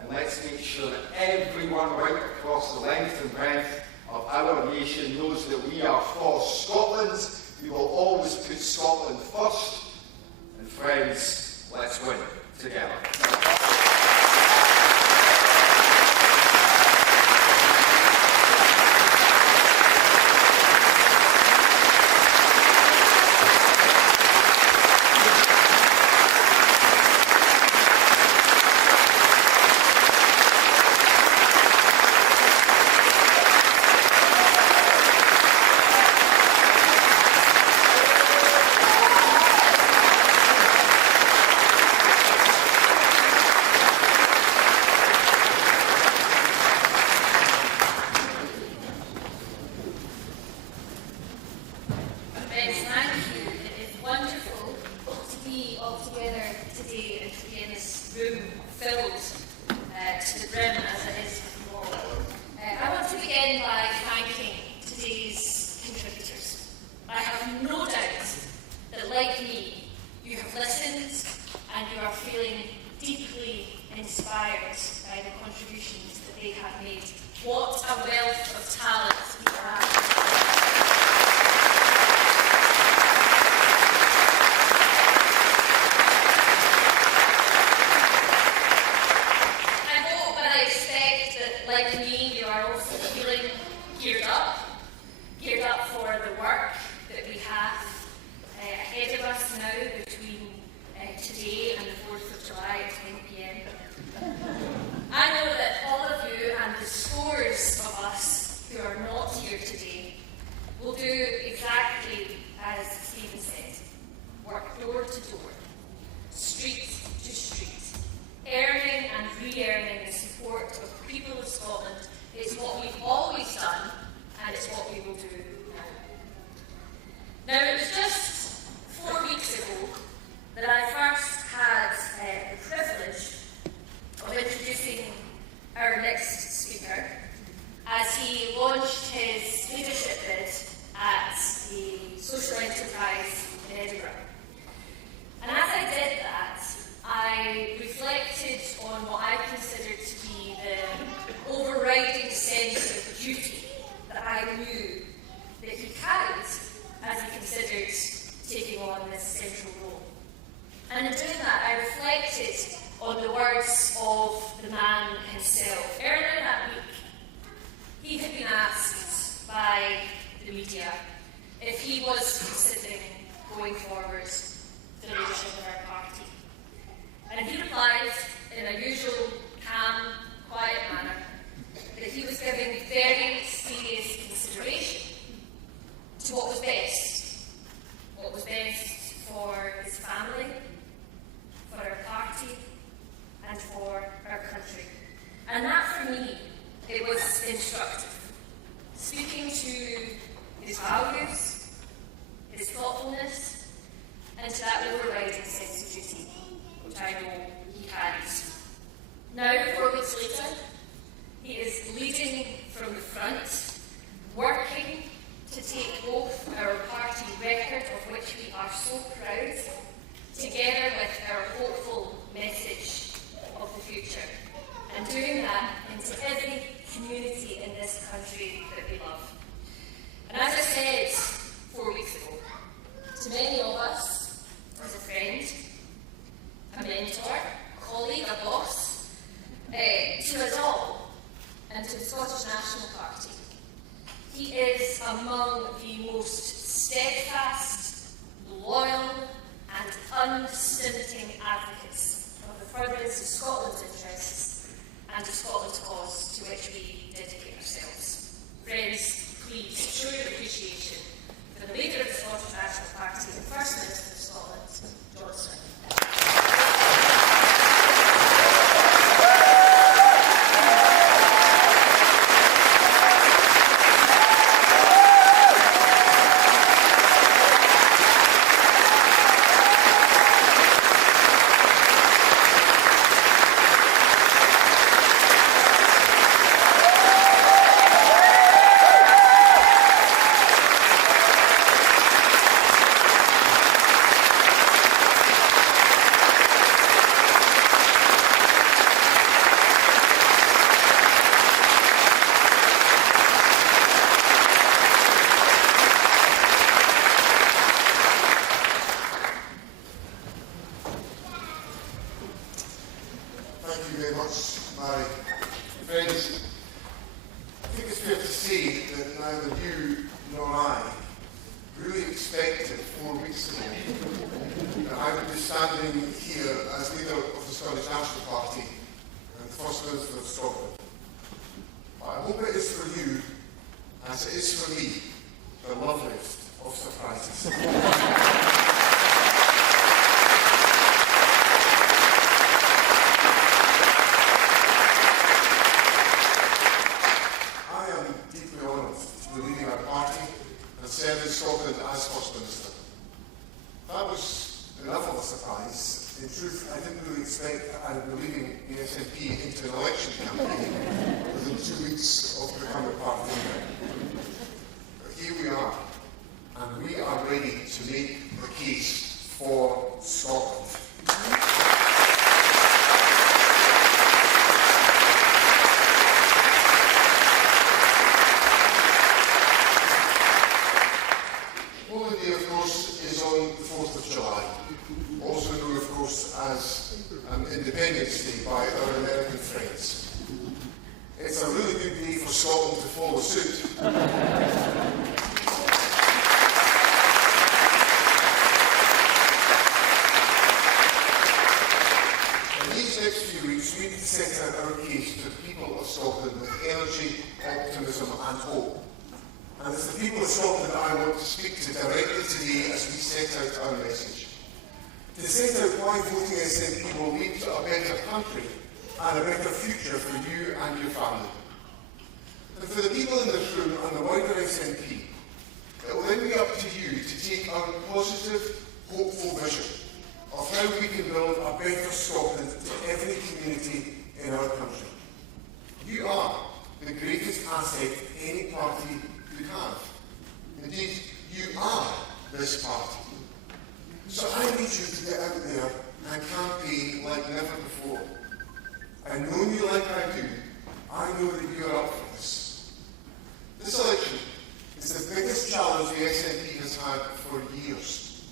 And let's make sure that everyone right across the length and breadth of our nation knows that we are for Scotland. We will always put Scotland first. And friends, let's win together. Now, 4 weeks later, he is leading among the most steadfast, loyal and unstinting advocates of the furtherance of Scotland's interests and of Scotland's cause to which we dedicate ourselves. Friends, please show your appreciation for the leader of the Scottish National Party, the First Minister of Scotland, John Swinney. Thank you very much, Màiri. Friends, I think it's fair to say that neither you nor I really expected 4 weeks ago that I would be standing here as leader of the Scottish National Party and the First Minister of Scotland. But I hope it is for you, as it is for me, the loveliest of surprises. Serve in Scotland as First Minister. That was enough of a surprise. In truth, I didn't really expect that I would be leading the SNP into an election campaign within 2 weeks of becoming party leader. But here we are, and we are ready to make the case for Scotland. Independence Day by our American friends. It's a really good day for Scotland to follow suit. In these next few weeks, we need to set out our case to the people of Scotland with energy, optimism and hope. And it's the people of Scotland that I want to speak to directly today as we set out our message. To set out why voting SNP will lead to a better country and a better future for you and your family. And for the people in this room and the wider SNP, it will then be up to you to take our positive, hopeful vision of how we can build a better Scotland to every community in our country. You are the greatest asset any party could have. Indeed, you are this party. So I need you to get out there and campaign like never before. And knowing you like I do, I know that you are up for this. This election is the biggest challenge the SNP has had for years.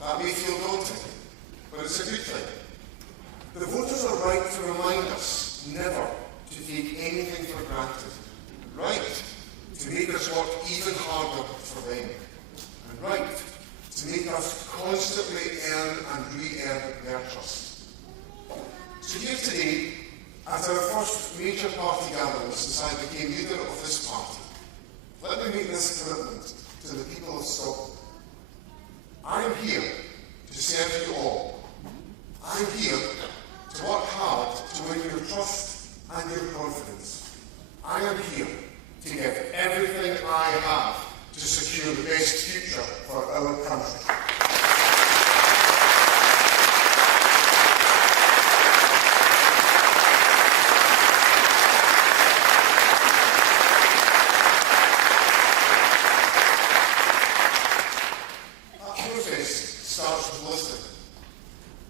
That may feel daunting, but it's a good thing. The voters are right to remind us never to take anything for granted. Right to make us work even harder for them. And right to make us constantly earn and re-earn their trust. So here today, as our first major party gathering since I became leader of this party, let me make this commitment to the people of Scotland. I am here to serve you all. I am here to work hard to win your trust and your confidence. I am here to give everything I have to secure the best future for our country. That process starts with listening.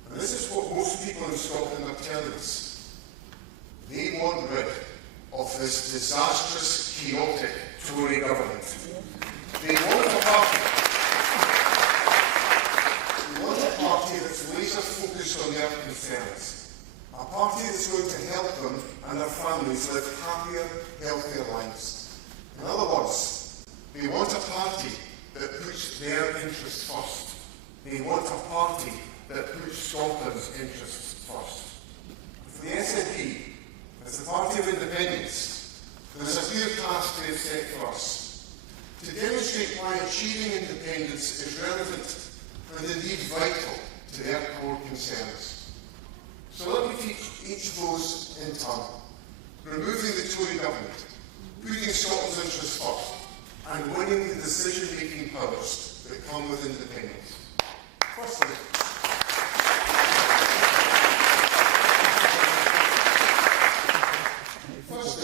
And this is what most people in Scotland are telling us. They want rid of this disastrous, chaotic Tory government. They want a party that's laser focused on their concerns. A party that's going to help them and their families live happier, healthier lives. In other words, they want They want a party that puts Scotland's interests first. For the SNP, as the party of independence, there is a clear task they have set for us to demonstrate why achieving independence is relevant and indeed vital to their core concerns. So let me take each of those in turn. Removing the Tory government, putting Scotland's interests first, and winning the decision-making powers that come with independence. Firstly,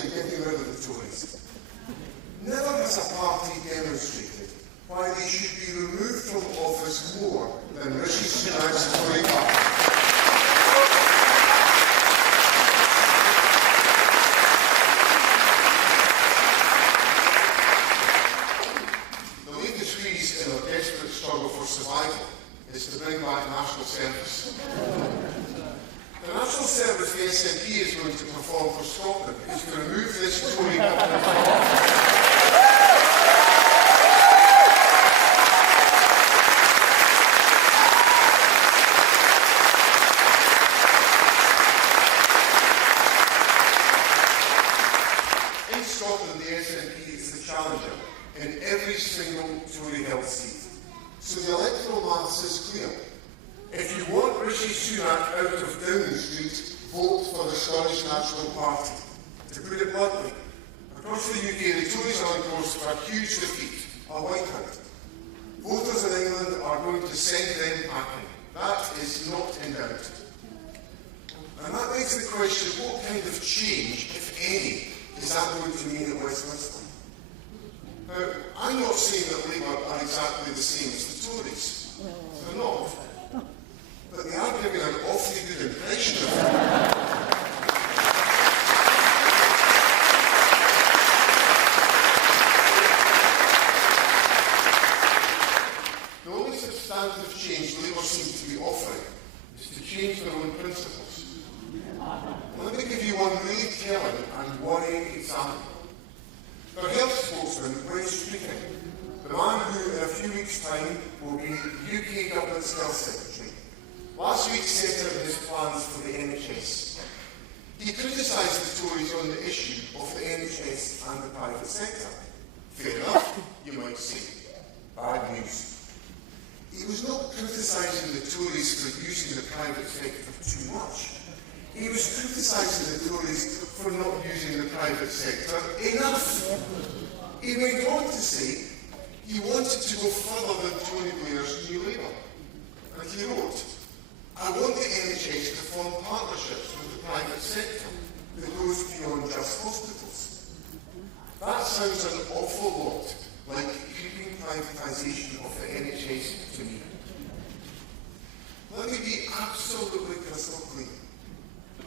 getting rid of the Tories. Never has a party demonstrated why they should be removed from office more than Rishi Sunak's Tory party. The latest reason in our desperate struggle for survival is to bring back national service. The national service the SNP is going to perform for Scotland is to remove this Tory government from office. In Scotland, the SNP is the challenger in every single Tory-held seat. So the electoral maths is clear. If you want Rishi Sunak out of Downing Street, vote for the Scottish National Party. To put it bluntly, across the UK, the Tories are on course for a huge defeat, a whiteout. Voters in England are going to send them packing. That is not in doubt. And that begs the question, what kind of change, if any, is that going to mean at Westminster? Now, I'm not saying that Labour are exactly the same as the Tories. They're not. But they are giving an awfully good impression of it. The only substantive change Labour seems to be offering is to change their own principles. Let me give you one really telling and worrying example. Their health spokesman, Flynn, the man who in a few weeks' time will be the UK Government's Health Secretary, last week set out his plans for the NHS. He criticised the Tories on the issue of the NHS and the private sector. Fair enough, you might say. Bad news. He was not criticising the Tories for using the private sector too much. He was criticising the Tories for not using the private sector enough. He went on to say he wanted to go further than Tony Blair's New Labour. And he wrote, I want the NHS to form partnerships with the private sector that goes beyond just hospitals. That sounds an awful lot like creeping privatisation of the NHS to me. Let me be absolutely crystal clear.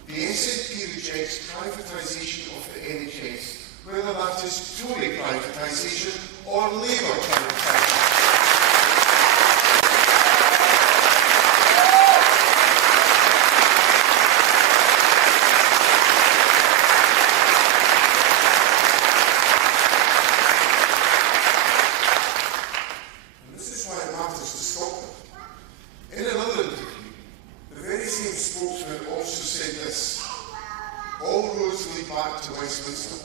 The SNP rejects privatisation of the NHS, whether that is Tory privatisation or Labour privatisation. And this is why it matters to Scotland. In another interview, the very same spokesman also said this: all roads lead back to Westminster,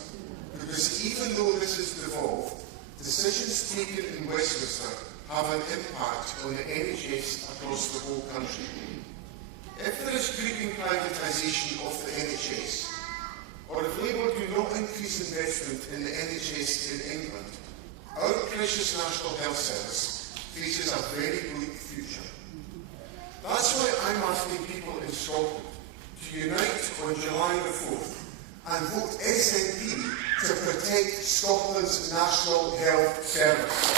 because even though this is devolved, decisions taken in Westminster have an impact on the NHS across the whole country. If there is creeping privatisation of the NHS, or if Labour do not increase investment in the NHS in England, our precious National Health Service faces a very bleak future. That's why I'm asking people in Scotland to unite on July the 4th and vote SNP to protect Scotland's National Health Service.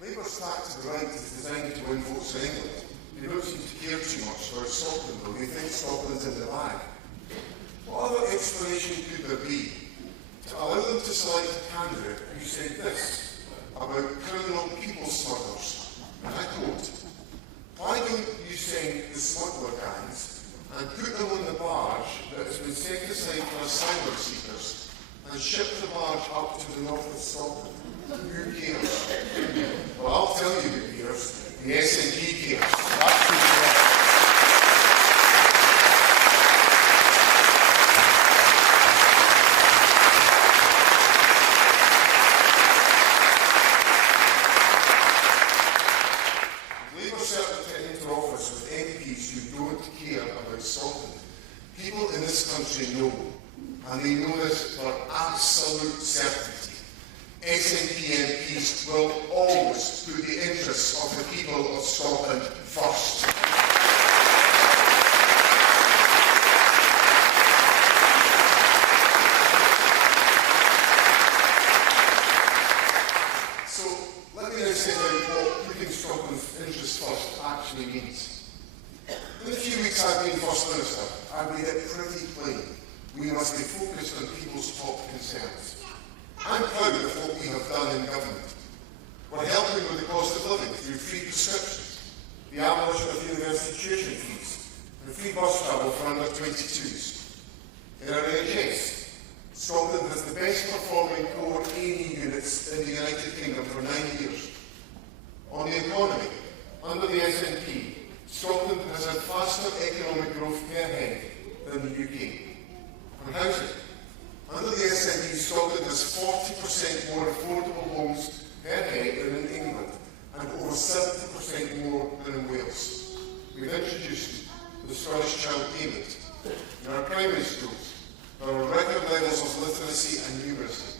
Labour's tack to the right is designed to win votes in England. They don't seem to care too much about Scotland, though. They think Scotland's in the bag. What other explanation could there be to allow them to select a candidate who said this about criminal people smugglers? And I quote, why don't you and ship the barge up to the north of Scotland. Who cares? Well, I'll tell you who cares. The SNP cares. That's who cares. Labour certainly into office with MPs who don't care about Scotland. People in this country know, and they know this for absolute certainty. SNP MPs will always put the interests of the people of Scotland first. So, let me now set out what putting Scotland's interests first actually means. In the few weeks I've been First Minister, I've made it pretty plain we must be focused on people's top concerns. I'm proud of what we have done in government. We're helping with the cost of living through free prescriptions, the abolition of university tuition fees, and free bus travel for under 22s. In our NHS, Scotland has the best performing core A&E units in the United Kingdom for 9 years. On the economy, under the SNP, Scotland has had faster economic growth per head than the UK. On housing, under the SNP, Scotland has 40% more affordable homes per head than in England, and over 70% more than in Wales. We've introduced the Scottish Child Payment. In our primary schools, there are record levels of literacy and numeracy.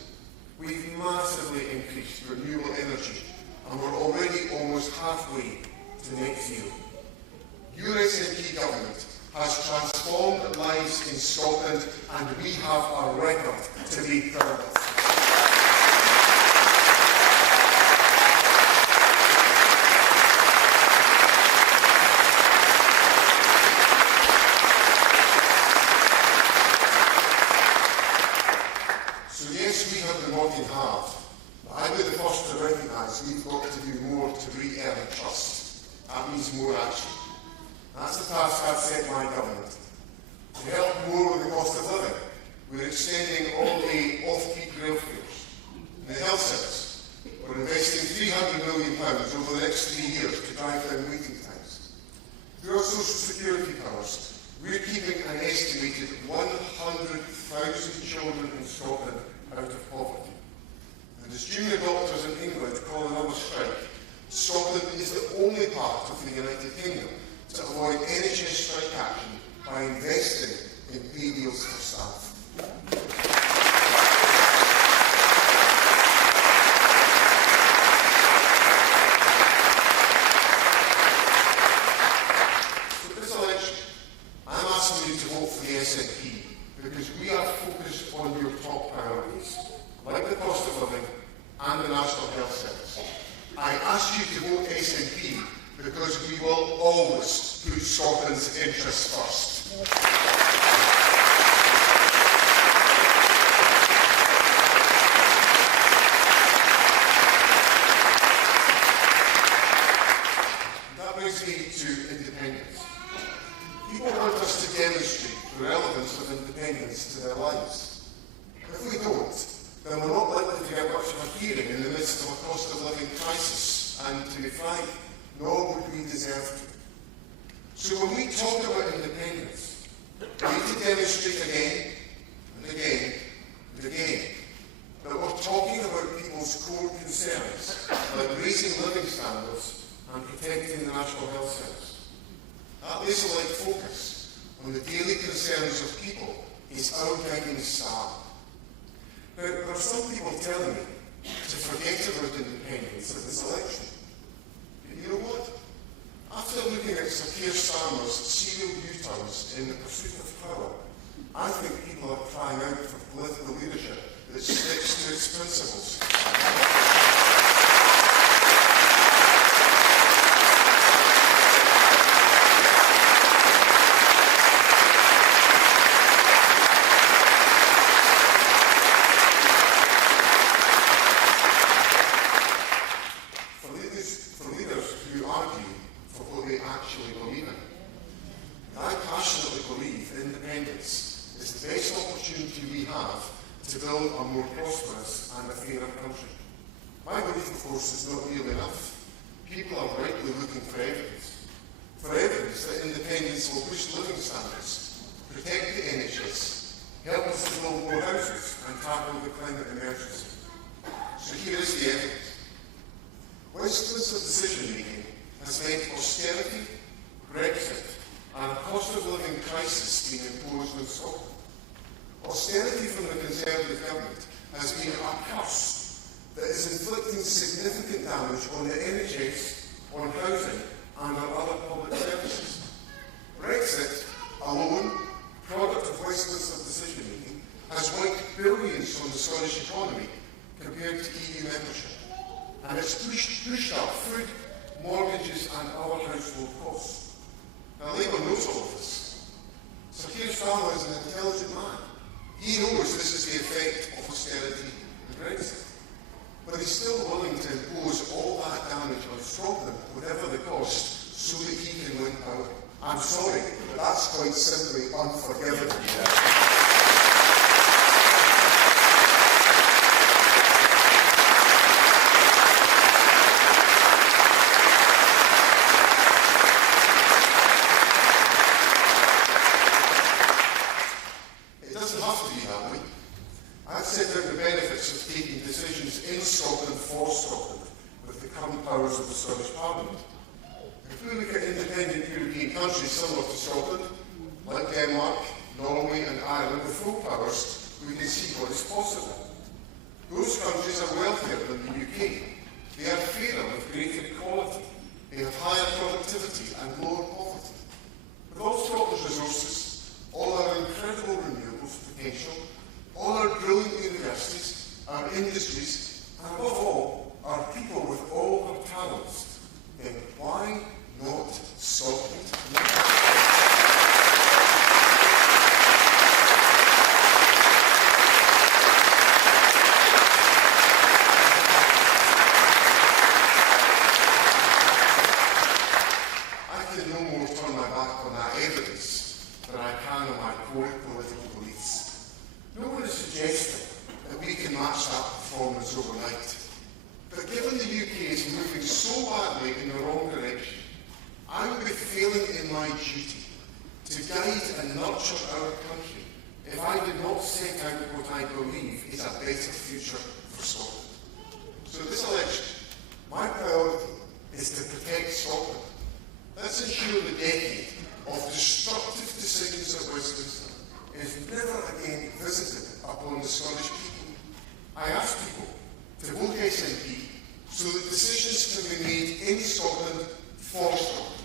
We've massively increased renewable energy, and we're already almost halfway to net zero. Your SNP government has transformed lives in Scotland, and we have a record to be proud of. So yes, we have been working hard, but I'd be the first to recognise we've got to do more to re-earn trust. That means more action. That's the task I've set my government. To help more with the cost of living, we're extending all-day off-peak rail fares. In the health service, we're investing £300 million over the next 3 years to drive down waiting times. Through our social security powers, we're keeping an estimated 100,000 children in Scotland out of poverty. And as junior doctors in England call another strike, Scotland is the only part of the United Kingdom to avoid NHS strike action by investing in pay deals for staff. So this election, I'm asking you to vote for the SNP because we are focused on your top priorities, like the cost of living and the National Health Service. I ask you to vote SNP because we will always put Scotland's interests first. That brings me to independence. People want us to demonstrate the relevance of independence to their lives. If we don't, then we're not likely to get much of a hearing in the midst of a cost of living crisis, and to be frank, nor would we deserve to. So when we talk about independence, we need to demonstrate again and again and again that we're talking about people's core concerns, like raising living standards and protecting the National Health Service. That laser-like focus on the daily concerns of people is our guiding star. Now, there are some people telling me to forget about independence at this election. You know what? After looking at Sir Keir Starmer's serial U-turns in the pursuit of power, I think people are crying out for political leadership that sticks to its principles. For leaders who argue for what they actually believe in. I passionately believe independence is the best opportunity we have course, is not nearly enough. People are rightly looking for evidence that independence will push living standards, protect the NHS, help us to build more houses and tackle the climate emergency. So here is the evidence. Westminster decision-making has meant austerity, Brexit, and a cost of living crisis being imposed on Scotland. Austerity from the Conservative government has been a curse that is inflicting significant damage on the NHS, on housing, and on other public services. Brexit, alone, product of Westminster decision-making, has wiped billions from the Scottish economy compared to EU membership. And it's pushed up food, mortgages, and other household costs. Now, Labour knows all of this. Sir Keir Starmer is an intelligent man. He knows this is the effect of austerity and Brexit. But he's still willing to impose all that damage on Scotland, whatever the cost, so that he can win power. I'm sorry, but that's quite simply unforgivable. Powers of the Scottish Parliament. If we look at independent European countries similar to Scotland, like Denmark, Norway and Ireland, with full powers, we can see what is possible. Those countries are wealthier than the UK. They are fairer with greater equality. They have higher productivity and lower poverty. With all Scotland's resources, all our incredible renewables potential, all our brilliant universities, our industries, and above all, are people with all their talents, then why not Scotland? I can no more turn my back on that evidence than I can on my core political beliefs. No one is suggesting that we can match that performance overnight. But given the UK is moving so badly in the wrong direction, I would be failing in my duty to guide and nurture our country if I did not set out what I believe is a better future for Scotland. So this election, my priority is to protect Scotland. Let's ensure the decade of destructive decisions at Westminster is never again visited upon the Scottish people. I ask people to vote SNP so that decisions can be made in Scotland for Scotland.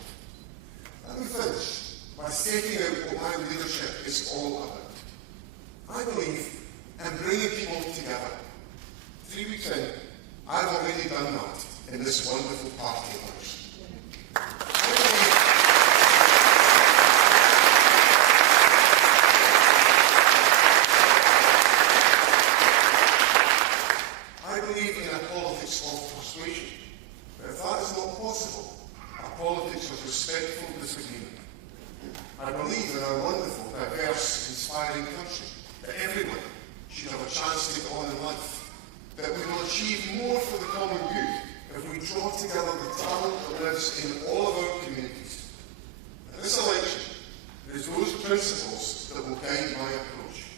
Let me finish by stating out what my leadership is all about. I believe in bringing people together. 3 weeks in, I've already done that in this wonderful party of ours. I believe in a politics of persuasion. But if that is not possible, a politics of respectful disagreement. I believe in our wonderful, diverse, inspiring country, that everyone should have a chance to get on in life, that we will achieve more for the common good if we draw together the talent that lives in all of our communities. In this election, it is those principles that will guide my approach.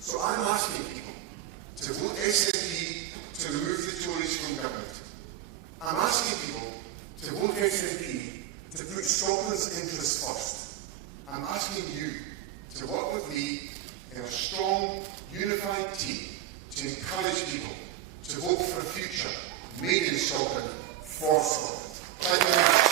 So I'm asking people to vote SNP to remove the Tories from government. I'm asking people to vote SNP to put Scotland's interests first. I'm asking you to work with me in a strong, unified team to encourage people to vote for a future made in Scotland for Scotland. Thank you very much.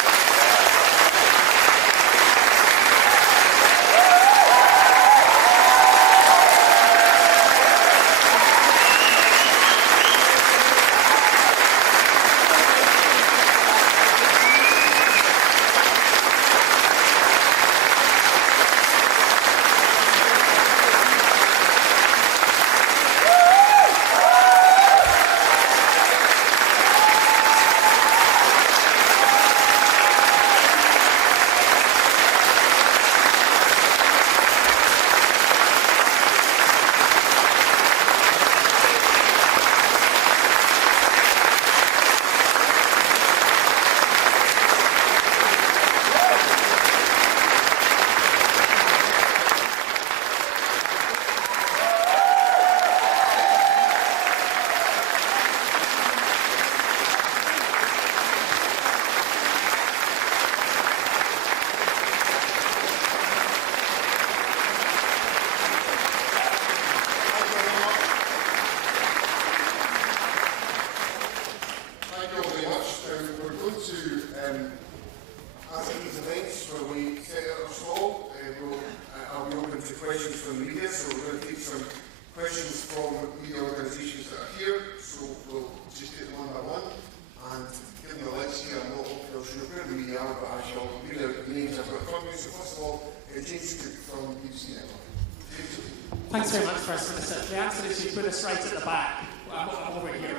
As in these events where we set out our stall, I'll be open to questions from the media, so we're going to take some questions from media organisations that are here, so we'll just take them one by one. And given the lights here, I'm not sure where the media are, but I shall read out the names I've got from you. So first of all, James Cook from BBC Network. Thanks very much, First Minister. The answer is you put us right at the back. I'm over here.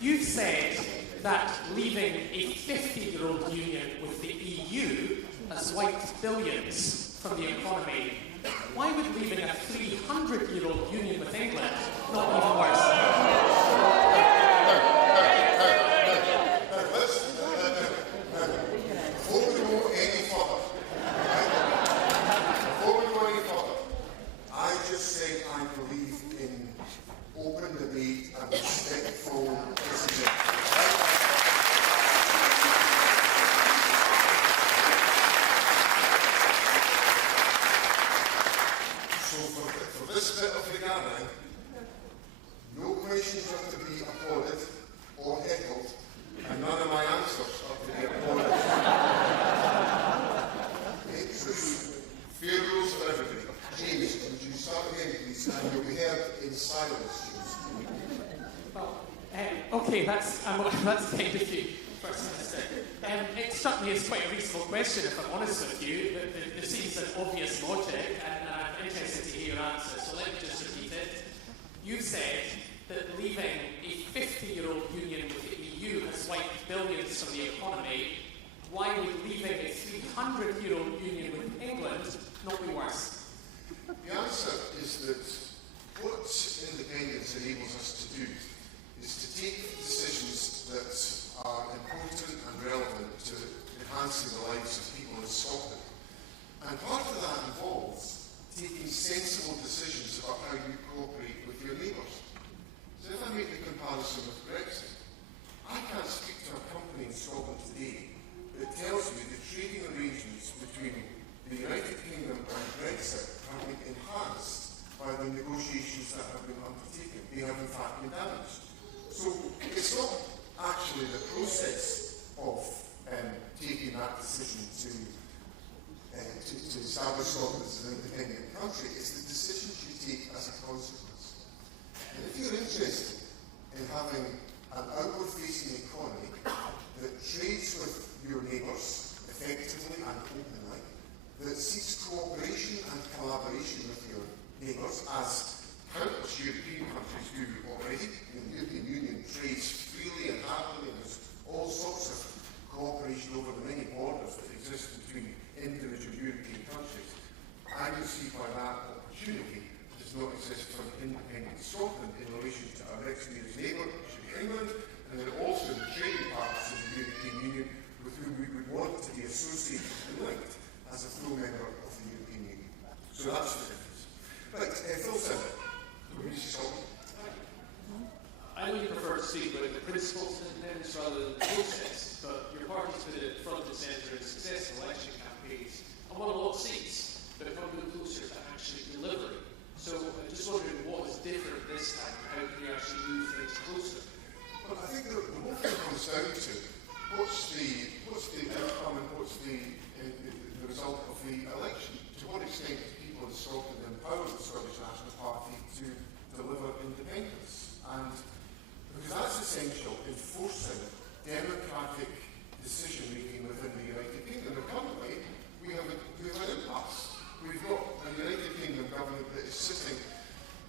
You've said that leaving a 50-year-old union with the EU has wiped billions from the economy. Why would leaving a 300-year-old union with England not even worse? Before we go any further, I just said I believe in open debate and respectful decision. So for this bit of regathering, no questions are to be applauded or heckled, and none of my answers are to be applauded. Fair rules for everybody. James, would you start again, please? And you'll be heard in silence, Okay, that's kind of you, First Minister. It struck me as quite a reasonable question, if I'm honest with you. There seems an obvious logic, and I'm interested to hear your answer, so let me just repeat it. You said that leaving a 50-year-old union with the EU has wiped billions from the economy. Why would leaving a 300-year-old union with England not be worse? The answer is that what independence enables us to do is to take decisions that are important and relevant to enhancing the lives of people in Scotland. And part of that involves taking sensible decisions about how you cooperate with your neighbours. So if I make the comparison with Brexit, I can't speak to a company in Scotland today that tells me the trading arrangements between the United Kingdom and Brexit have been enhanced by the negotiations that have been undertaken. They have in fact been damaged. So it's not actually the process of taking that decision to establish Scotland as an independent country, it's the decisions you take as a consequence. And if you're interested in having an outward-facing economy that trades with your neighbours effectively and openly, that seeks cooperation and collaboration with your neighbours, as countless European countries do already. The European Union trades freely and happily, and there's all sorts of cooperation over the many borders that exist between individual European countries. I can see why that opportunity does not exist for independent Scotland in relation to our next nearest neighbour, which should be England, and then also the trading partners of the European Union with whom we would want to be associated and linked as a full member of the European Union. So that's the difference. Right, Phil Simon, BBC Scotland. I know you prefer to speak about the principles of independence rather than the process, but your party's been at front and centre in successful election campaigns and won a lot of seats, but come closer to actually delivering. So I'm just wondering what is different this time, how can you actually move things closer? Well, I think the whole thing comes down to what's the outcome and what's the result of the election. To what extent do people in Scotland empower the Scottish National Party to deliver independence? And because that's essential in forcing democratic decision-making within the United Kingdom. And currently, we have an impasse. We've got a United Kingdom government that is sitting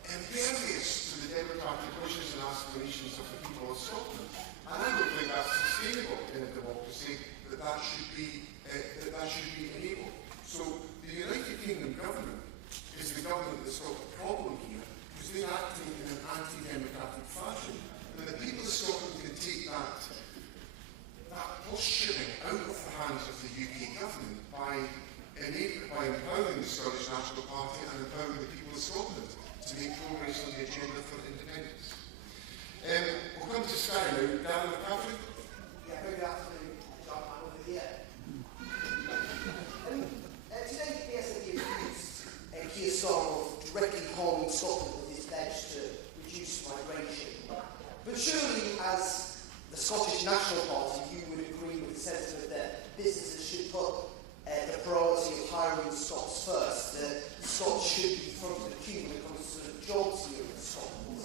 impervious to the democratic wishes and aspirations of the people of Scotland. And I don't think that's sustainable in a democracy, that should be enabled. So the United Kingdom government is the government that's got the problem here, because they're acting in an anti-democratic fashion. And the people of Scotland can take that posturing out of the hands of the UK government by empowering the Scottish National Party and empowering the people of Scotland to make progress on the agenda for independence. We'll come to Sky now. Darren McAllan. Yeah, good afternoon, John. I'm over here. Today, the SNP accused Keir Starmer of directly harming Scotland with his pledge to reduce migration. But surely, as the Scottish National Party, you would agree with the sentiment that businesses should put the priority of hiring Scots first, that Scots should be front of the queue when it comes to jobs here in Scotland.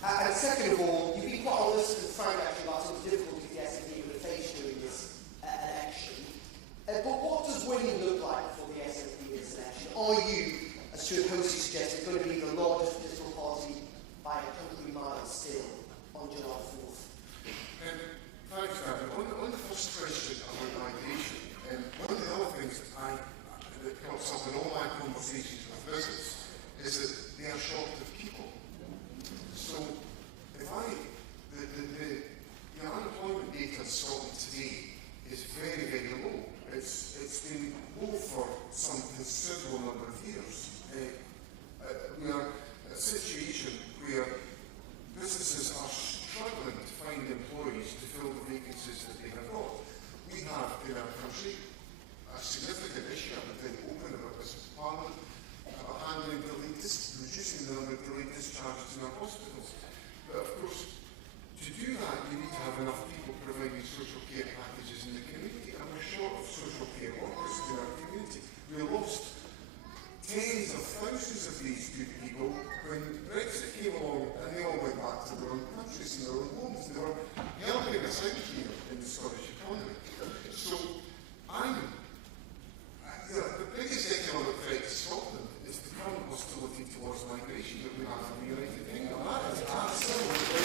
And second of all, you've been quite honest and frank actually about some of the difficulties the SNP would face during this election. But what does winning look like for the SNP in this election? Are you, as Stewart Hosie suggested, going to be the largest political party by a country mile still on July 4th? Thanks, David. On the first question about migration, one of the other things that comes up in all my conversations with business is that they are short of people. So, the unemployment data in Scotland today is very, very low. It's been low for some considerable number of years. We are in a situation where businesses are struggling to find employees to fill the vacancies that they have got. We have in our country a significant issue, I've been open about this in Parliament, about handling reducing the number of delayed discharges in our hospitals. But of course, to do that, you need to have enough people providing social care packages in the community, and we're short of social care workers in our community. We lost tens of thousands of these good people when Brexit came along and they all went back to their own countries and their own homes. They were helping us out here in the Scottish economy. So the biggest economic threat to Scotland is the current hostility towards migration that we have in the United Kingdom. That is absolutely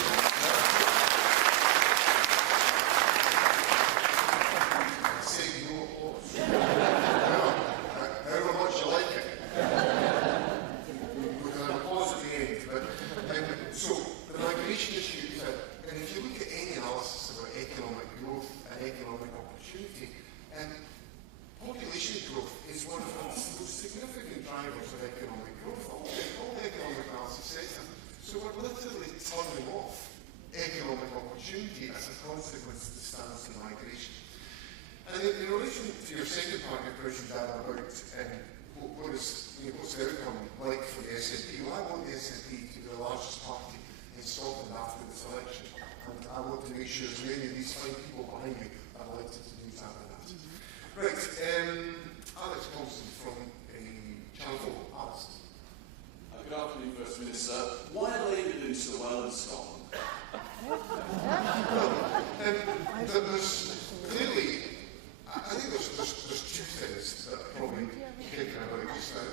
say no applause. However much you like it. We're going to applause at the end. But, so, the migration issue is and if you look at any analysis about economic growth and economic opportunity, population growth is one of the most significant drivers of economic growth. All the economic analysis says that. So we're literally turning off economic opportunity as a consequence of the stance of migration. And in relation to your second part of your question, Dan, about what's the outcome like for the SNP? Well, I want the SNP to be the largest party in Scotland after this election. And I want to make sure as many of these fine people behind me are elected to do exactly that. Right, Alex Thompson from Channel 4. Alex. Good afternoon, First Minister. Why are Labour doing so well in Scotland? There's clearly, I think there's two things that are probably kicking about just now.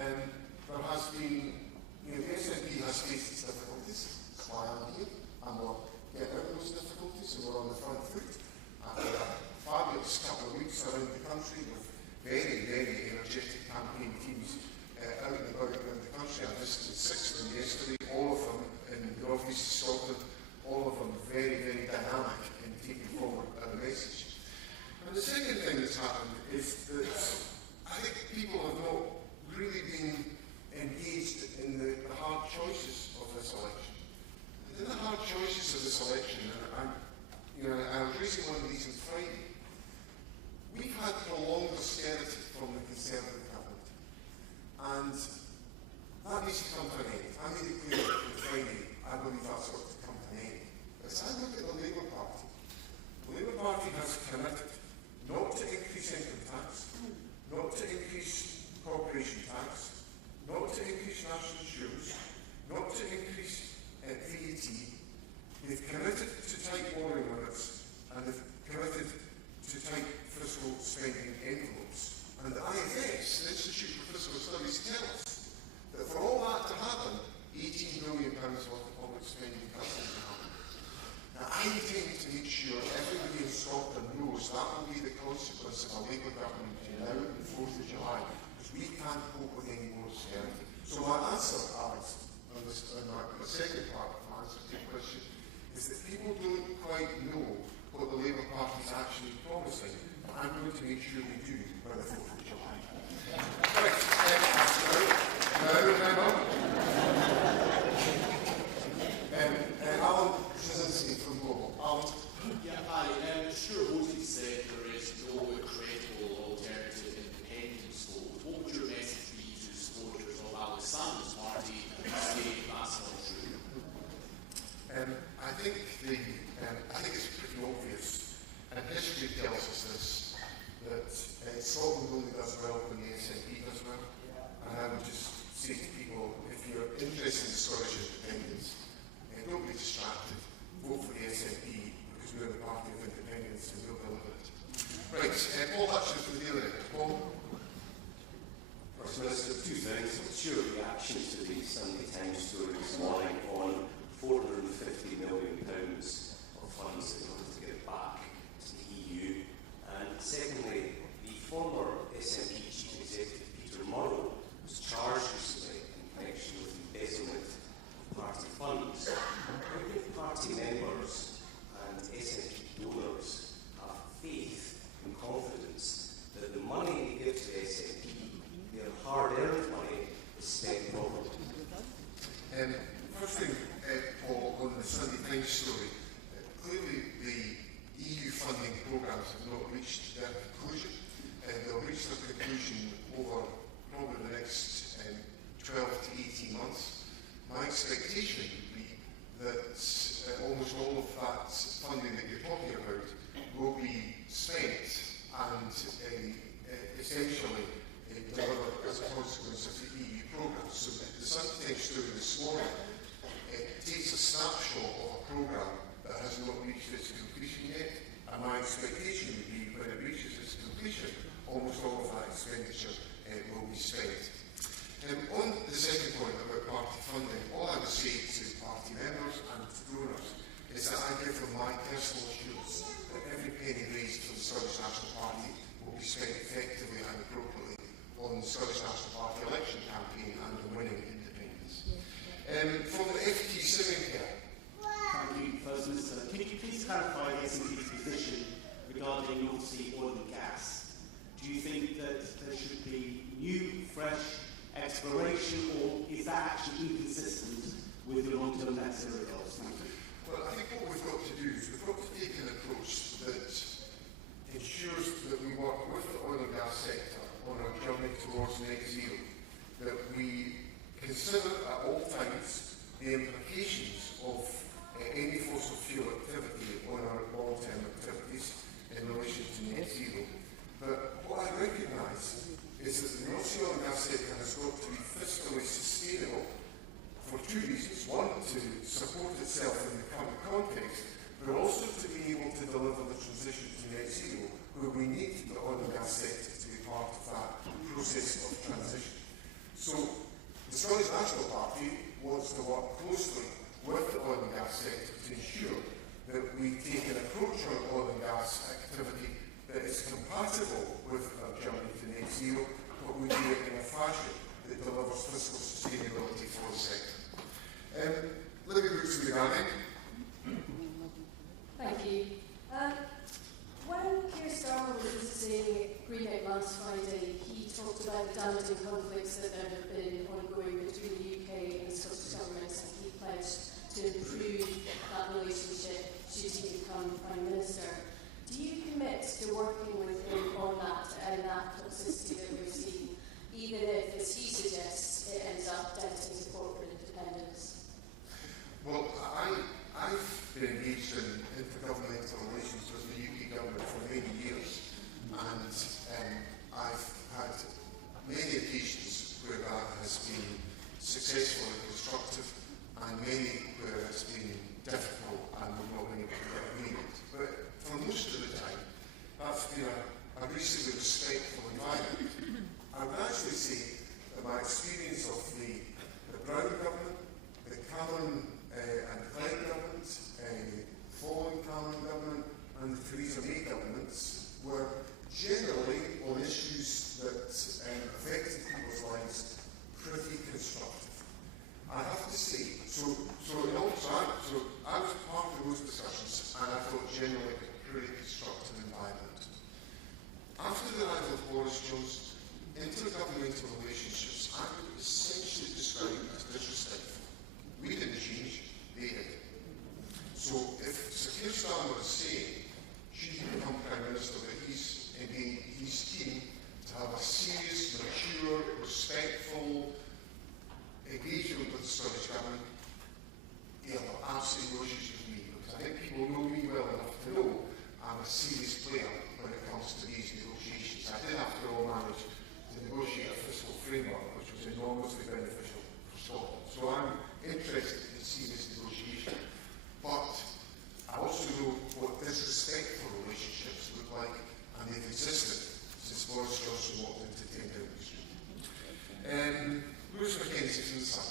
There has been, the SNP has faced its difficulties. That's why I'm here. And we're getting out of those difficulties and we're on the front foot. After a fabulous couple of weeks around the country with very, very energetic campaign teams out and about around the country. I visited 6 of them yesterday, all of them in the North East of Scotland, all of them very, very dynamic in taking forward a message. And the second thing that's happened is that I think people have not really been engaged in the hard choices of this election. And in the hard choices of this election, I was raising one of these on Friday, we've had prolonged austerity from the Conservative government. And that needs to come to an end. I made it clear on Friday, I believe that's got to come to an end. But as I look at the Labour Party has committed not to increase income tax, not to increase corporation tax, not to increase national insurance, not to increase VAT. They've committed to tight borrowing limits and they've committed to tight fiscal spending envelopes. And the IFS, the Institute for Fiscal Studies, tell us that for all that to happen, £18 billion worth of public spending cuts need to happen. Now, I intend to make sure everybody in Scotland knows that will be the consequence of a Labour government now on the 4th of July, because we can't cope with any more austerity. So my answer, Alex, on my second part of my answer to your question, is that people don't quite know what the Labour Party is actually promising. I'm going to make sure they do by the 4th of July. Right, now remember, Alan Krasinski from Global. Alan? Yeah, hi. Sure, Hosie said there is no credible alternative independence vote. What would your message be to supporters of Alexander's party and say that's not true? I think it's pretty obvious, and history tells us this, that Scotland only does well when the SNP does well. And I would just say to people, if you're interested in Scottish independence, don't be distracted. Vote for the SNP because we're the party of independence and we'll deliver it. Right, Paul Hutchins from the Daily. Paul? First Minister, two things. What's your reaction to the Sunday Times story this morning on £450 million of funds that we're going to give back to the EU? And secondly, the former SNP Chief Executive Peter Murrow was charged recently in connection with embezzlement of party funds. How do party members and SNP donors have faith and confidence that the money they give to the SNP, their hard-earned money, is spent properly? First thing, Paul, on the Sunday Times story, clearly the EU funding programmes have not reached their conclusion. They'll reach their conclusion over probably the next 12 to 18 months. My expectation would be that almost all of that funding that you're talking about will be spent and essentially delivered as a consequence of the EU programme. So the Sunday Times story this morning takes a snapshot of a programme that has not reached its completion yet, and my expectation would be when it reaches its completion, almost all of that expenditure will be spent. On the second point about party funding, all I would say to party members and to donors is that I give them my personal assurance that every penny raised from the Scottish National Party will be spent effectively and appropriately on the Scottish National Party election campaign and on winning independence. From the FT Swimming Care. Thank you, First Minister. Can you please clarify the SNP's position regarding North Sea oil and gas? Do you think that there should be new, fresh exploration, or is that actually inconsistent with your long-term net zero goals? Well, I think what we've got to do is we've got to take an approach that ensures that we work with the oil and gas sector on our journey towards net zero, that we consider at all times the implications of any fossil fuel activity on our long-term activities in relation to net zero. But what I recognise is that the North Sea oil and gas sector has got to be fiscally sustainable for two reasons. One, to support itself in the current context, but also to be able to deliver the transition to net zero, where we need the oil and gas sector to be part of that process of transition. So the Scottish National Party wants to work closely with the oil and gas sector to ensure that we take an approach on oil and gas activity that is compatible with our journey to net zero, but we do it in a fashion that delivers fiscal sustainability for the sector. Libby Brooks from the Guardian. Thank you. When Keir Starmer was visiting Greenhead last Friday, he talked about the damaging conflicts that there have been ongoing between the UK and the Scottish Government, and he pledged to improve that relationship should he become Prime Minister. Do you commit to working with him on that to end that toxicity that we're seeing, even if, as he suggests, it ends up denting support for independence? Well, I've been engaged in intergovernmental relations with the UK government for many years, and I've had many occasions where that has been successful and constructive, and many where it's been difficult and we've not been able to get agreement. But for most of the time, that's been a reasonably respectful environment. I would actually say that my experience of the Brown government, the Cameron and Clegg government, following Cameron government, and the Theresa May governments were generally on issues that affected people's lives pretty constructive. I have to say, so I was part of those discussions, and I thought generally a pretty constructive environment. After the arrival of Boris Johnson, intergovernmental relationships I would essentially describe as disrespectful. We didn't change, they did. So if Sir Keir Starmer is saying, should he become Prime Minister, that he's keen to have a serious, mature, respectful engagement with the Scottish Government, he have absolutely no issues with me, a serious player when it comes to these negotiations. I did, after all, manage to negotiate a fiscal framework which was enormously beneficial for Scotland. So I'm interested in serious negotiation. But I also know what disrespectful relationships look like, and they've existed since Boris Johnson walked into 10 Downing Street. Lewis Mackenzie from the Sun.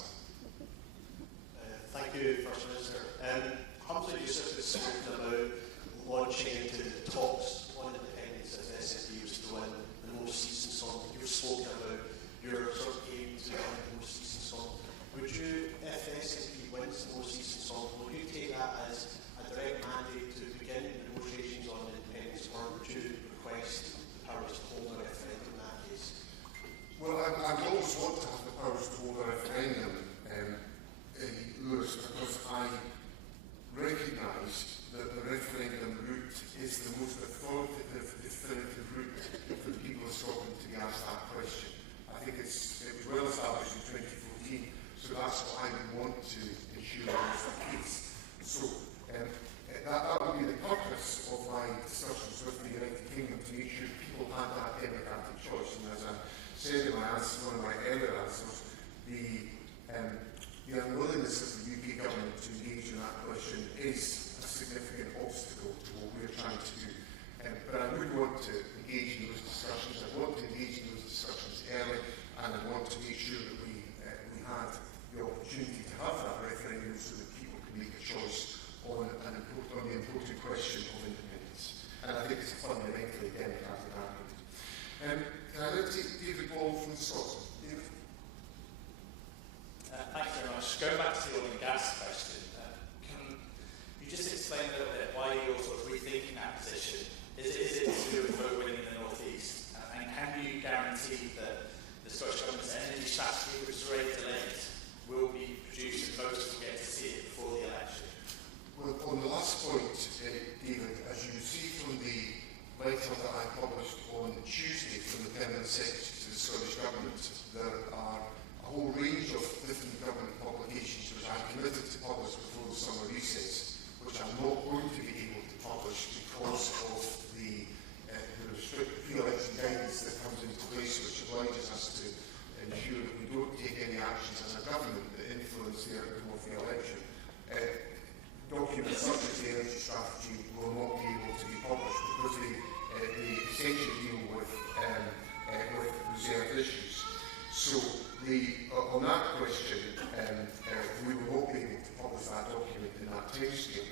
Thank you, First Minister. Humphrey Youssef has spoken about launching into talks on independence if the SNP was to win the most seats in Scotland. You've spoken about your sort of aim to win the most seats in Scotland. Would you, if the SNP wins the most seats in Scotland, would you take that as a direct mandate to begin negotiations on independence, or would you request the powers to hold a referendum in that case? Well, I'd always want to have the powers to hold a referendum, Lewis, because I recognise that the referendum route is the most authoritative, definitive route for the people of Scotland to be asked that question. I think it was well established in 2014, so that's what I would want to ensure is the case. So that would be the purpose of my discussions with the United Kingdom, to make sure people had that democratic choice. And as I said in my answer, one of my earlier answers, the unwillingness of the UK government to engage in that question is a significant obstacle to what we're trying to do. But I would want to engage in those discussions. I want to engage in those discussions early, and I want to make sure that we had the opportunity to have that referendum so that people can make a choice on the important question of independence. And I think it's a fundamentally democratic argument. Can I now take David Ball from Scotland? David? Thanks very much. Going back to the oil and gas question, can you just explain a little bit why you're sort of rethinking that position? Is it to do with vote winning in the North East? And can you guarantee that the Scottish Government's energy strategy, which is already delayed, will be produced and voters will get to see it before the election? Well, on the last point, David, as you see from the letter that I published on Tuesday from the Permanent Secretary to the Scottish Government, there are a whole range of different government publications which I'm committed to publish before the summer recess, which I'm not going to be able to publish because of the restricted pre-election guidance that comes into place, which obliges us to ensure that we don't take any actions as a government that influence the outcome of the election. Documents such as the energy strategy will not be able to be published because they essentially deal with reserved issues. So on that question, we will not be able to publish that document in that timescale.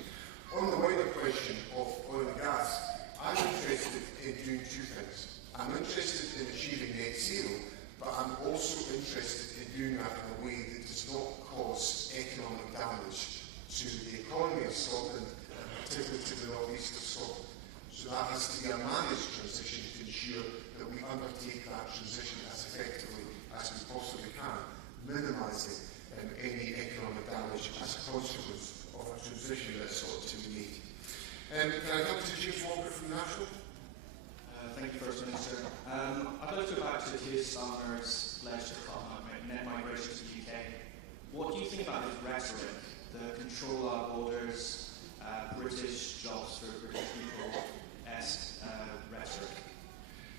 On the wider question of oil and gas, I'm interested in doing two things. I'm interested in achieving net zero, but I'm also interested in doing that in a way that does not cause economic damage to the economy of Scotland, and particularly to the North East of Scotland. So that has to be a managed transition to ensure that we undertake that transition as effectively as we possibly can, minimising any economic damage as a consequence of a transition that's sought to be made. Can I come to James Walker from National? Thank you, First Minister. I'd like to go back to Keir Starmer's pledge to cut net migration to the UK. What do you think about his rhetoric, the control our borders, British jobs for British people-esque rhetoric?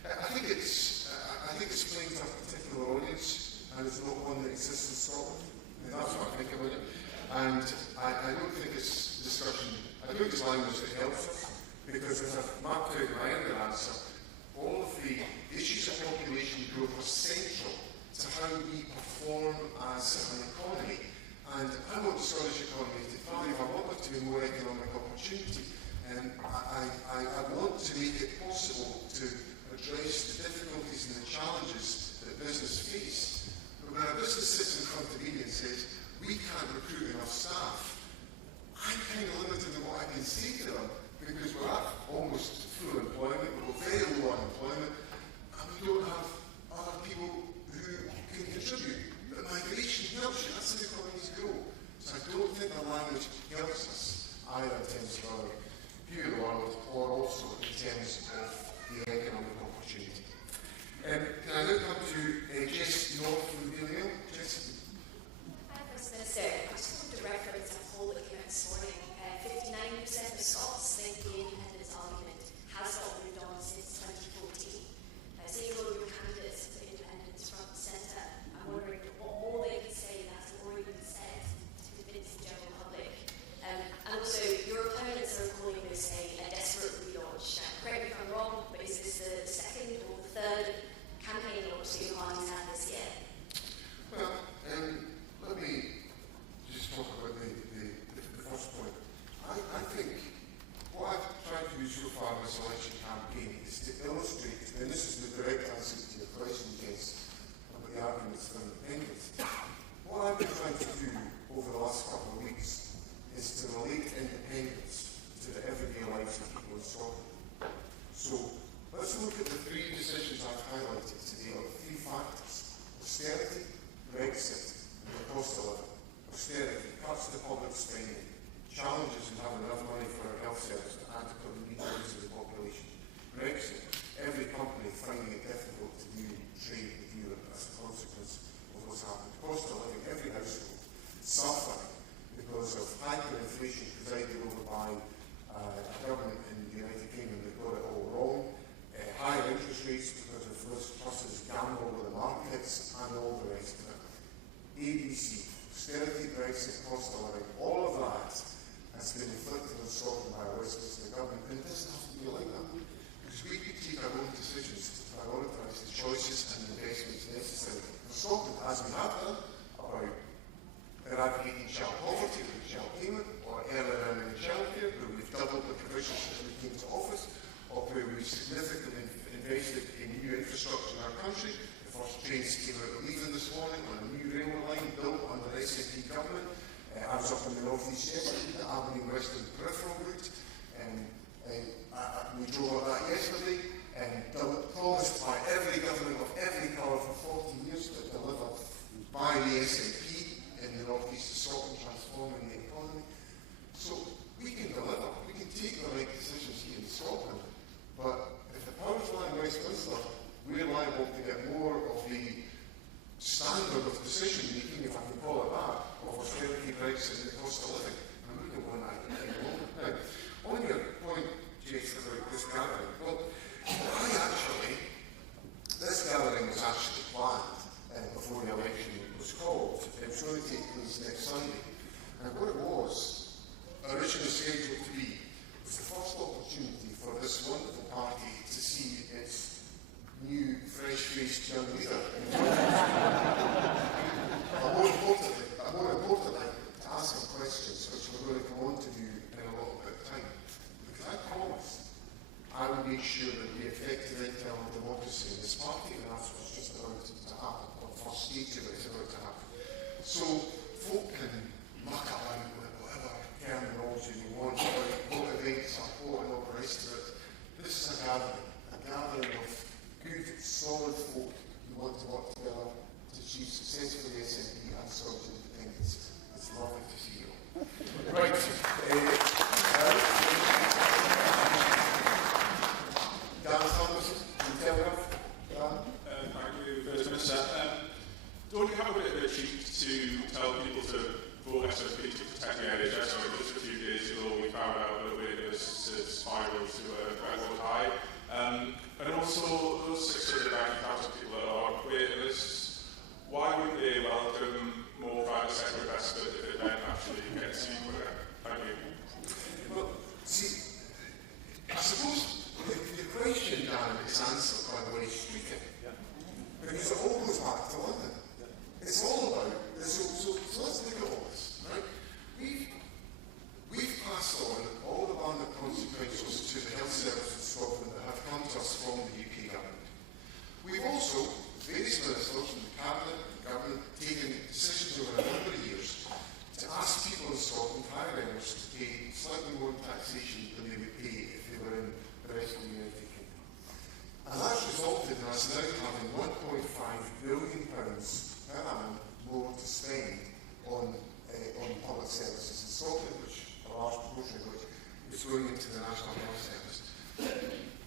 I think it's playing to a particular audience, and it's not one that exists in Scotland. And that's what I think about it. And I don't think it's discussion. I don't think it's language that helps us, because as I've mapped out in my earlier answer, all of the issues of population growth are central to how we perform as an economy. And I want the Scottish economy to thrive. I want there to be more economic opportunity. And I want to make it possible to address the difficulties and the challenges that business face. But when a business sits in front of me and says, we can't recruit enough staff, I'm kind of limited in what I can say to them, because we're at almost full employment, we're very low unemployment, and we don't have other people who can contribute. But migration helps you, that's how economies grow. So I don't think the language helps us, either in terms of our view of the world, or also in terms of the economic opportunity. Can I now come to Jess North from the Daily Mail? Jess? Hi, First Minister. I just wanted to reference a poll that came out this morning. 59% of Scots think the independence argument has not moved on since 2014. Seeing a lot of your candidates for independence front and centre, I'm wondering what more they could say that has already been said to convince the general public. And also, your opponents are calling this a desperate relaunch. Now, correct me if I'm wrong, but is this the second or the third campaign launch that your party's had this year? Well, let me just talk about the first point. I think what I've tried to do so far in this election campaign is to illustrate, and this is the direct answer to your question, Jess, about the arguments for independence. What I've been trying to do over the last couple of weeks is to relate independence to the everyday lives of people in Scotland. So let's look at the three decisions I've highlighted today, or the three factors: austerity, Brexit, and the cost of living. Austerity cuts to public spending, challenges in having enough money for our health service and to cover the needs of the population. Brexit, every company finding it difficult to do trade with Europe as a consequence of what's happened. Cost of living, every household suffering because of hyperinflation presided over by a government in the United Kingdom that got it all wrong, higher interest rates because of Liz Truss's gamble with the markets, and all the rest of it. ABC, austerity, Brexit, cost of living, all of that has been inflicted on Scotland by a Westminster government, and it doesn't have to be like that, because we could take our own decisions to prioritise the choices and investments necessary for Scotland, as we have done about eradicating child poverty with child payment, or early learning and childcare, where we've doubled the provisions since we came to office, or where we've significantly invested in new infrastructure in our country. The first trains came out of Leaving this morning on a new railway line built under the SNP government. I was up in the north east yesterday, the Aberdeen Western Peripheral route, and we drove up that yesterday, and promised by every government of every colour for 40 years, but delivered by the SNP in the north east of Scotland, transforming the economy. So we can deliver, we can take the right decisions here in Scotland, but if the powers lie in Westminster, we're liable to get more of the standard of decision making, if I can call it that, of austerity, Brexit, and the cost of living. And we don't want that in a moment. Now, on your point, Jason, about this gathering, well, this gathering was actually planned before the election was called. It was going to take place next Sunday. And what it was originally scheduled to be was the first opportunity for this wonderful party to see its new, fresh-faced young leader. More importantly, to ask him questions, which we're going to come on to do in a little bit of time. Because I promised I would make sure that the effective internal democracy in this party, and that's what's just about to happen, or the first stage of it is about to happen. So folk can muck around with whatever terminology you want about what events are what and all the rest of it. This is a gathering of good, solid folk who want to work together to achieve success for the SNP and Scottish independence. It's lovely to see you all. Right. Thank you, First Minister. Don't you have a bit of a cheek to tell people to vote SNP to protect the NHS? Just a few days ago, we found out that waitlists spiraled to a record high. And also, those 690,000 people that are on waitlists, why would they welcome more private sector investment if it then actually gets you quicker? Thank you. Well, see, I suppose the question, Dan, is answered by the way you speak it. Because it all goes back to London. It's all about, so let's look at all this, right? We've passed on all the landed consequences to the health service in Scotland that have come to us from the UK government. We've also, various ministers from the Cabinet and government, taken decisions over a number of years to ask people in Scotland, high earners, to pay slightly more taxation than they would pay if they were in the rest of the United Kingdom. And that's resulted in us now having £1.5 billion per annum more to spend on public services in Scotland, which a large proportion of which is going into the National Health Service.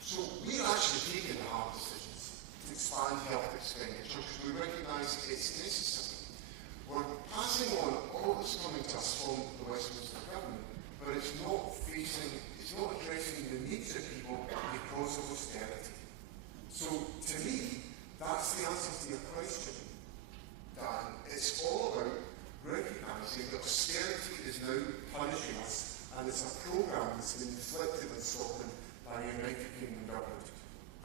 So we're actually taking the hard decisions to expand health expenditure because we recognise it's necessary. We're passing on all that's coming to us from the Westminster government, but it's not addressing the needs of people because the answer to your question, Dan. It's all about recognising that austerity is now punishing us, and it's a programme that's been inflicted on Scotland by the United Kingdom government,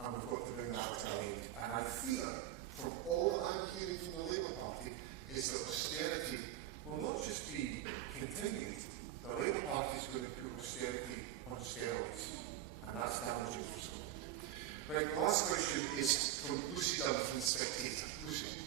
and we've got to bring that to an end. And I fear, from all that I'm hearing from the Labour Party, is that austerity will not just be continued, the Labour Party is going to put austerity on steroids, and that's damaging for Scotland. Right, the last question is from Lucy Dunn from The Spectator. Lucy.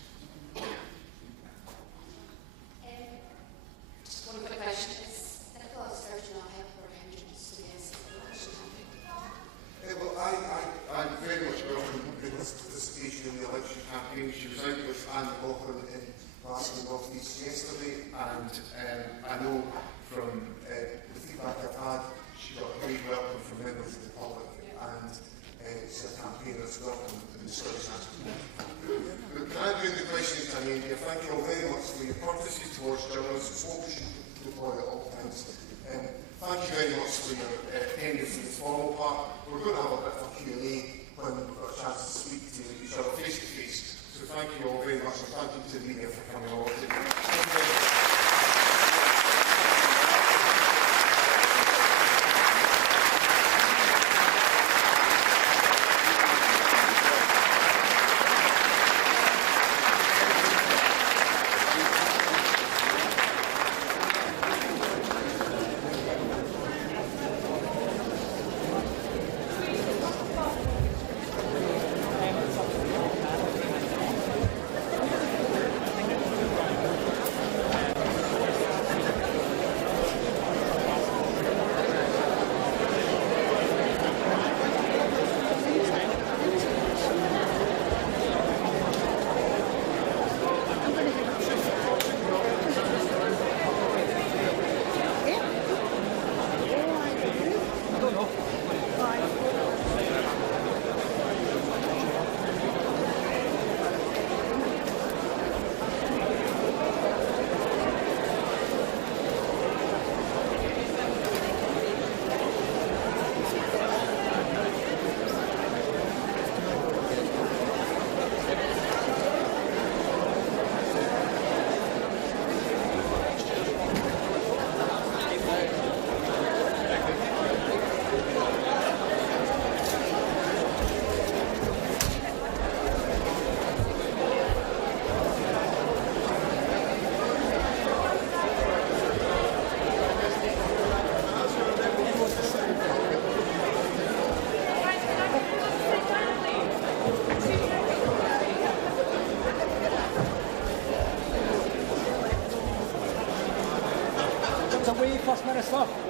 One quick question. Is Nicola Sturgeon a helper hindrance to the SNP election campaign? Well, I very much welcome Nichola's participation in the election campaign. She was out with Anne McAllan in Glasgow North East yesterday, and I know from the feedback I've had, she got a great welcome from members of the public, and it's a campaign that's welcome in the Scottish National Party. Can I bring the question to an end here? Thank you all very much for your courtesy towards journalists. It's what we should deploy at all times. Thank you very much for your attendance in this formal part. We're going to have a bit of a Q&A when we've got a chance to speak to each other face to face. So thank you all very much, and thank you to the media for coming along today. Thank you very much. First Minister.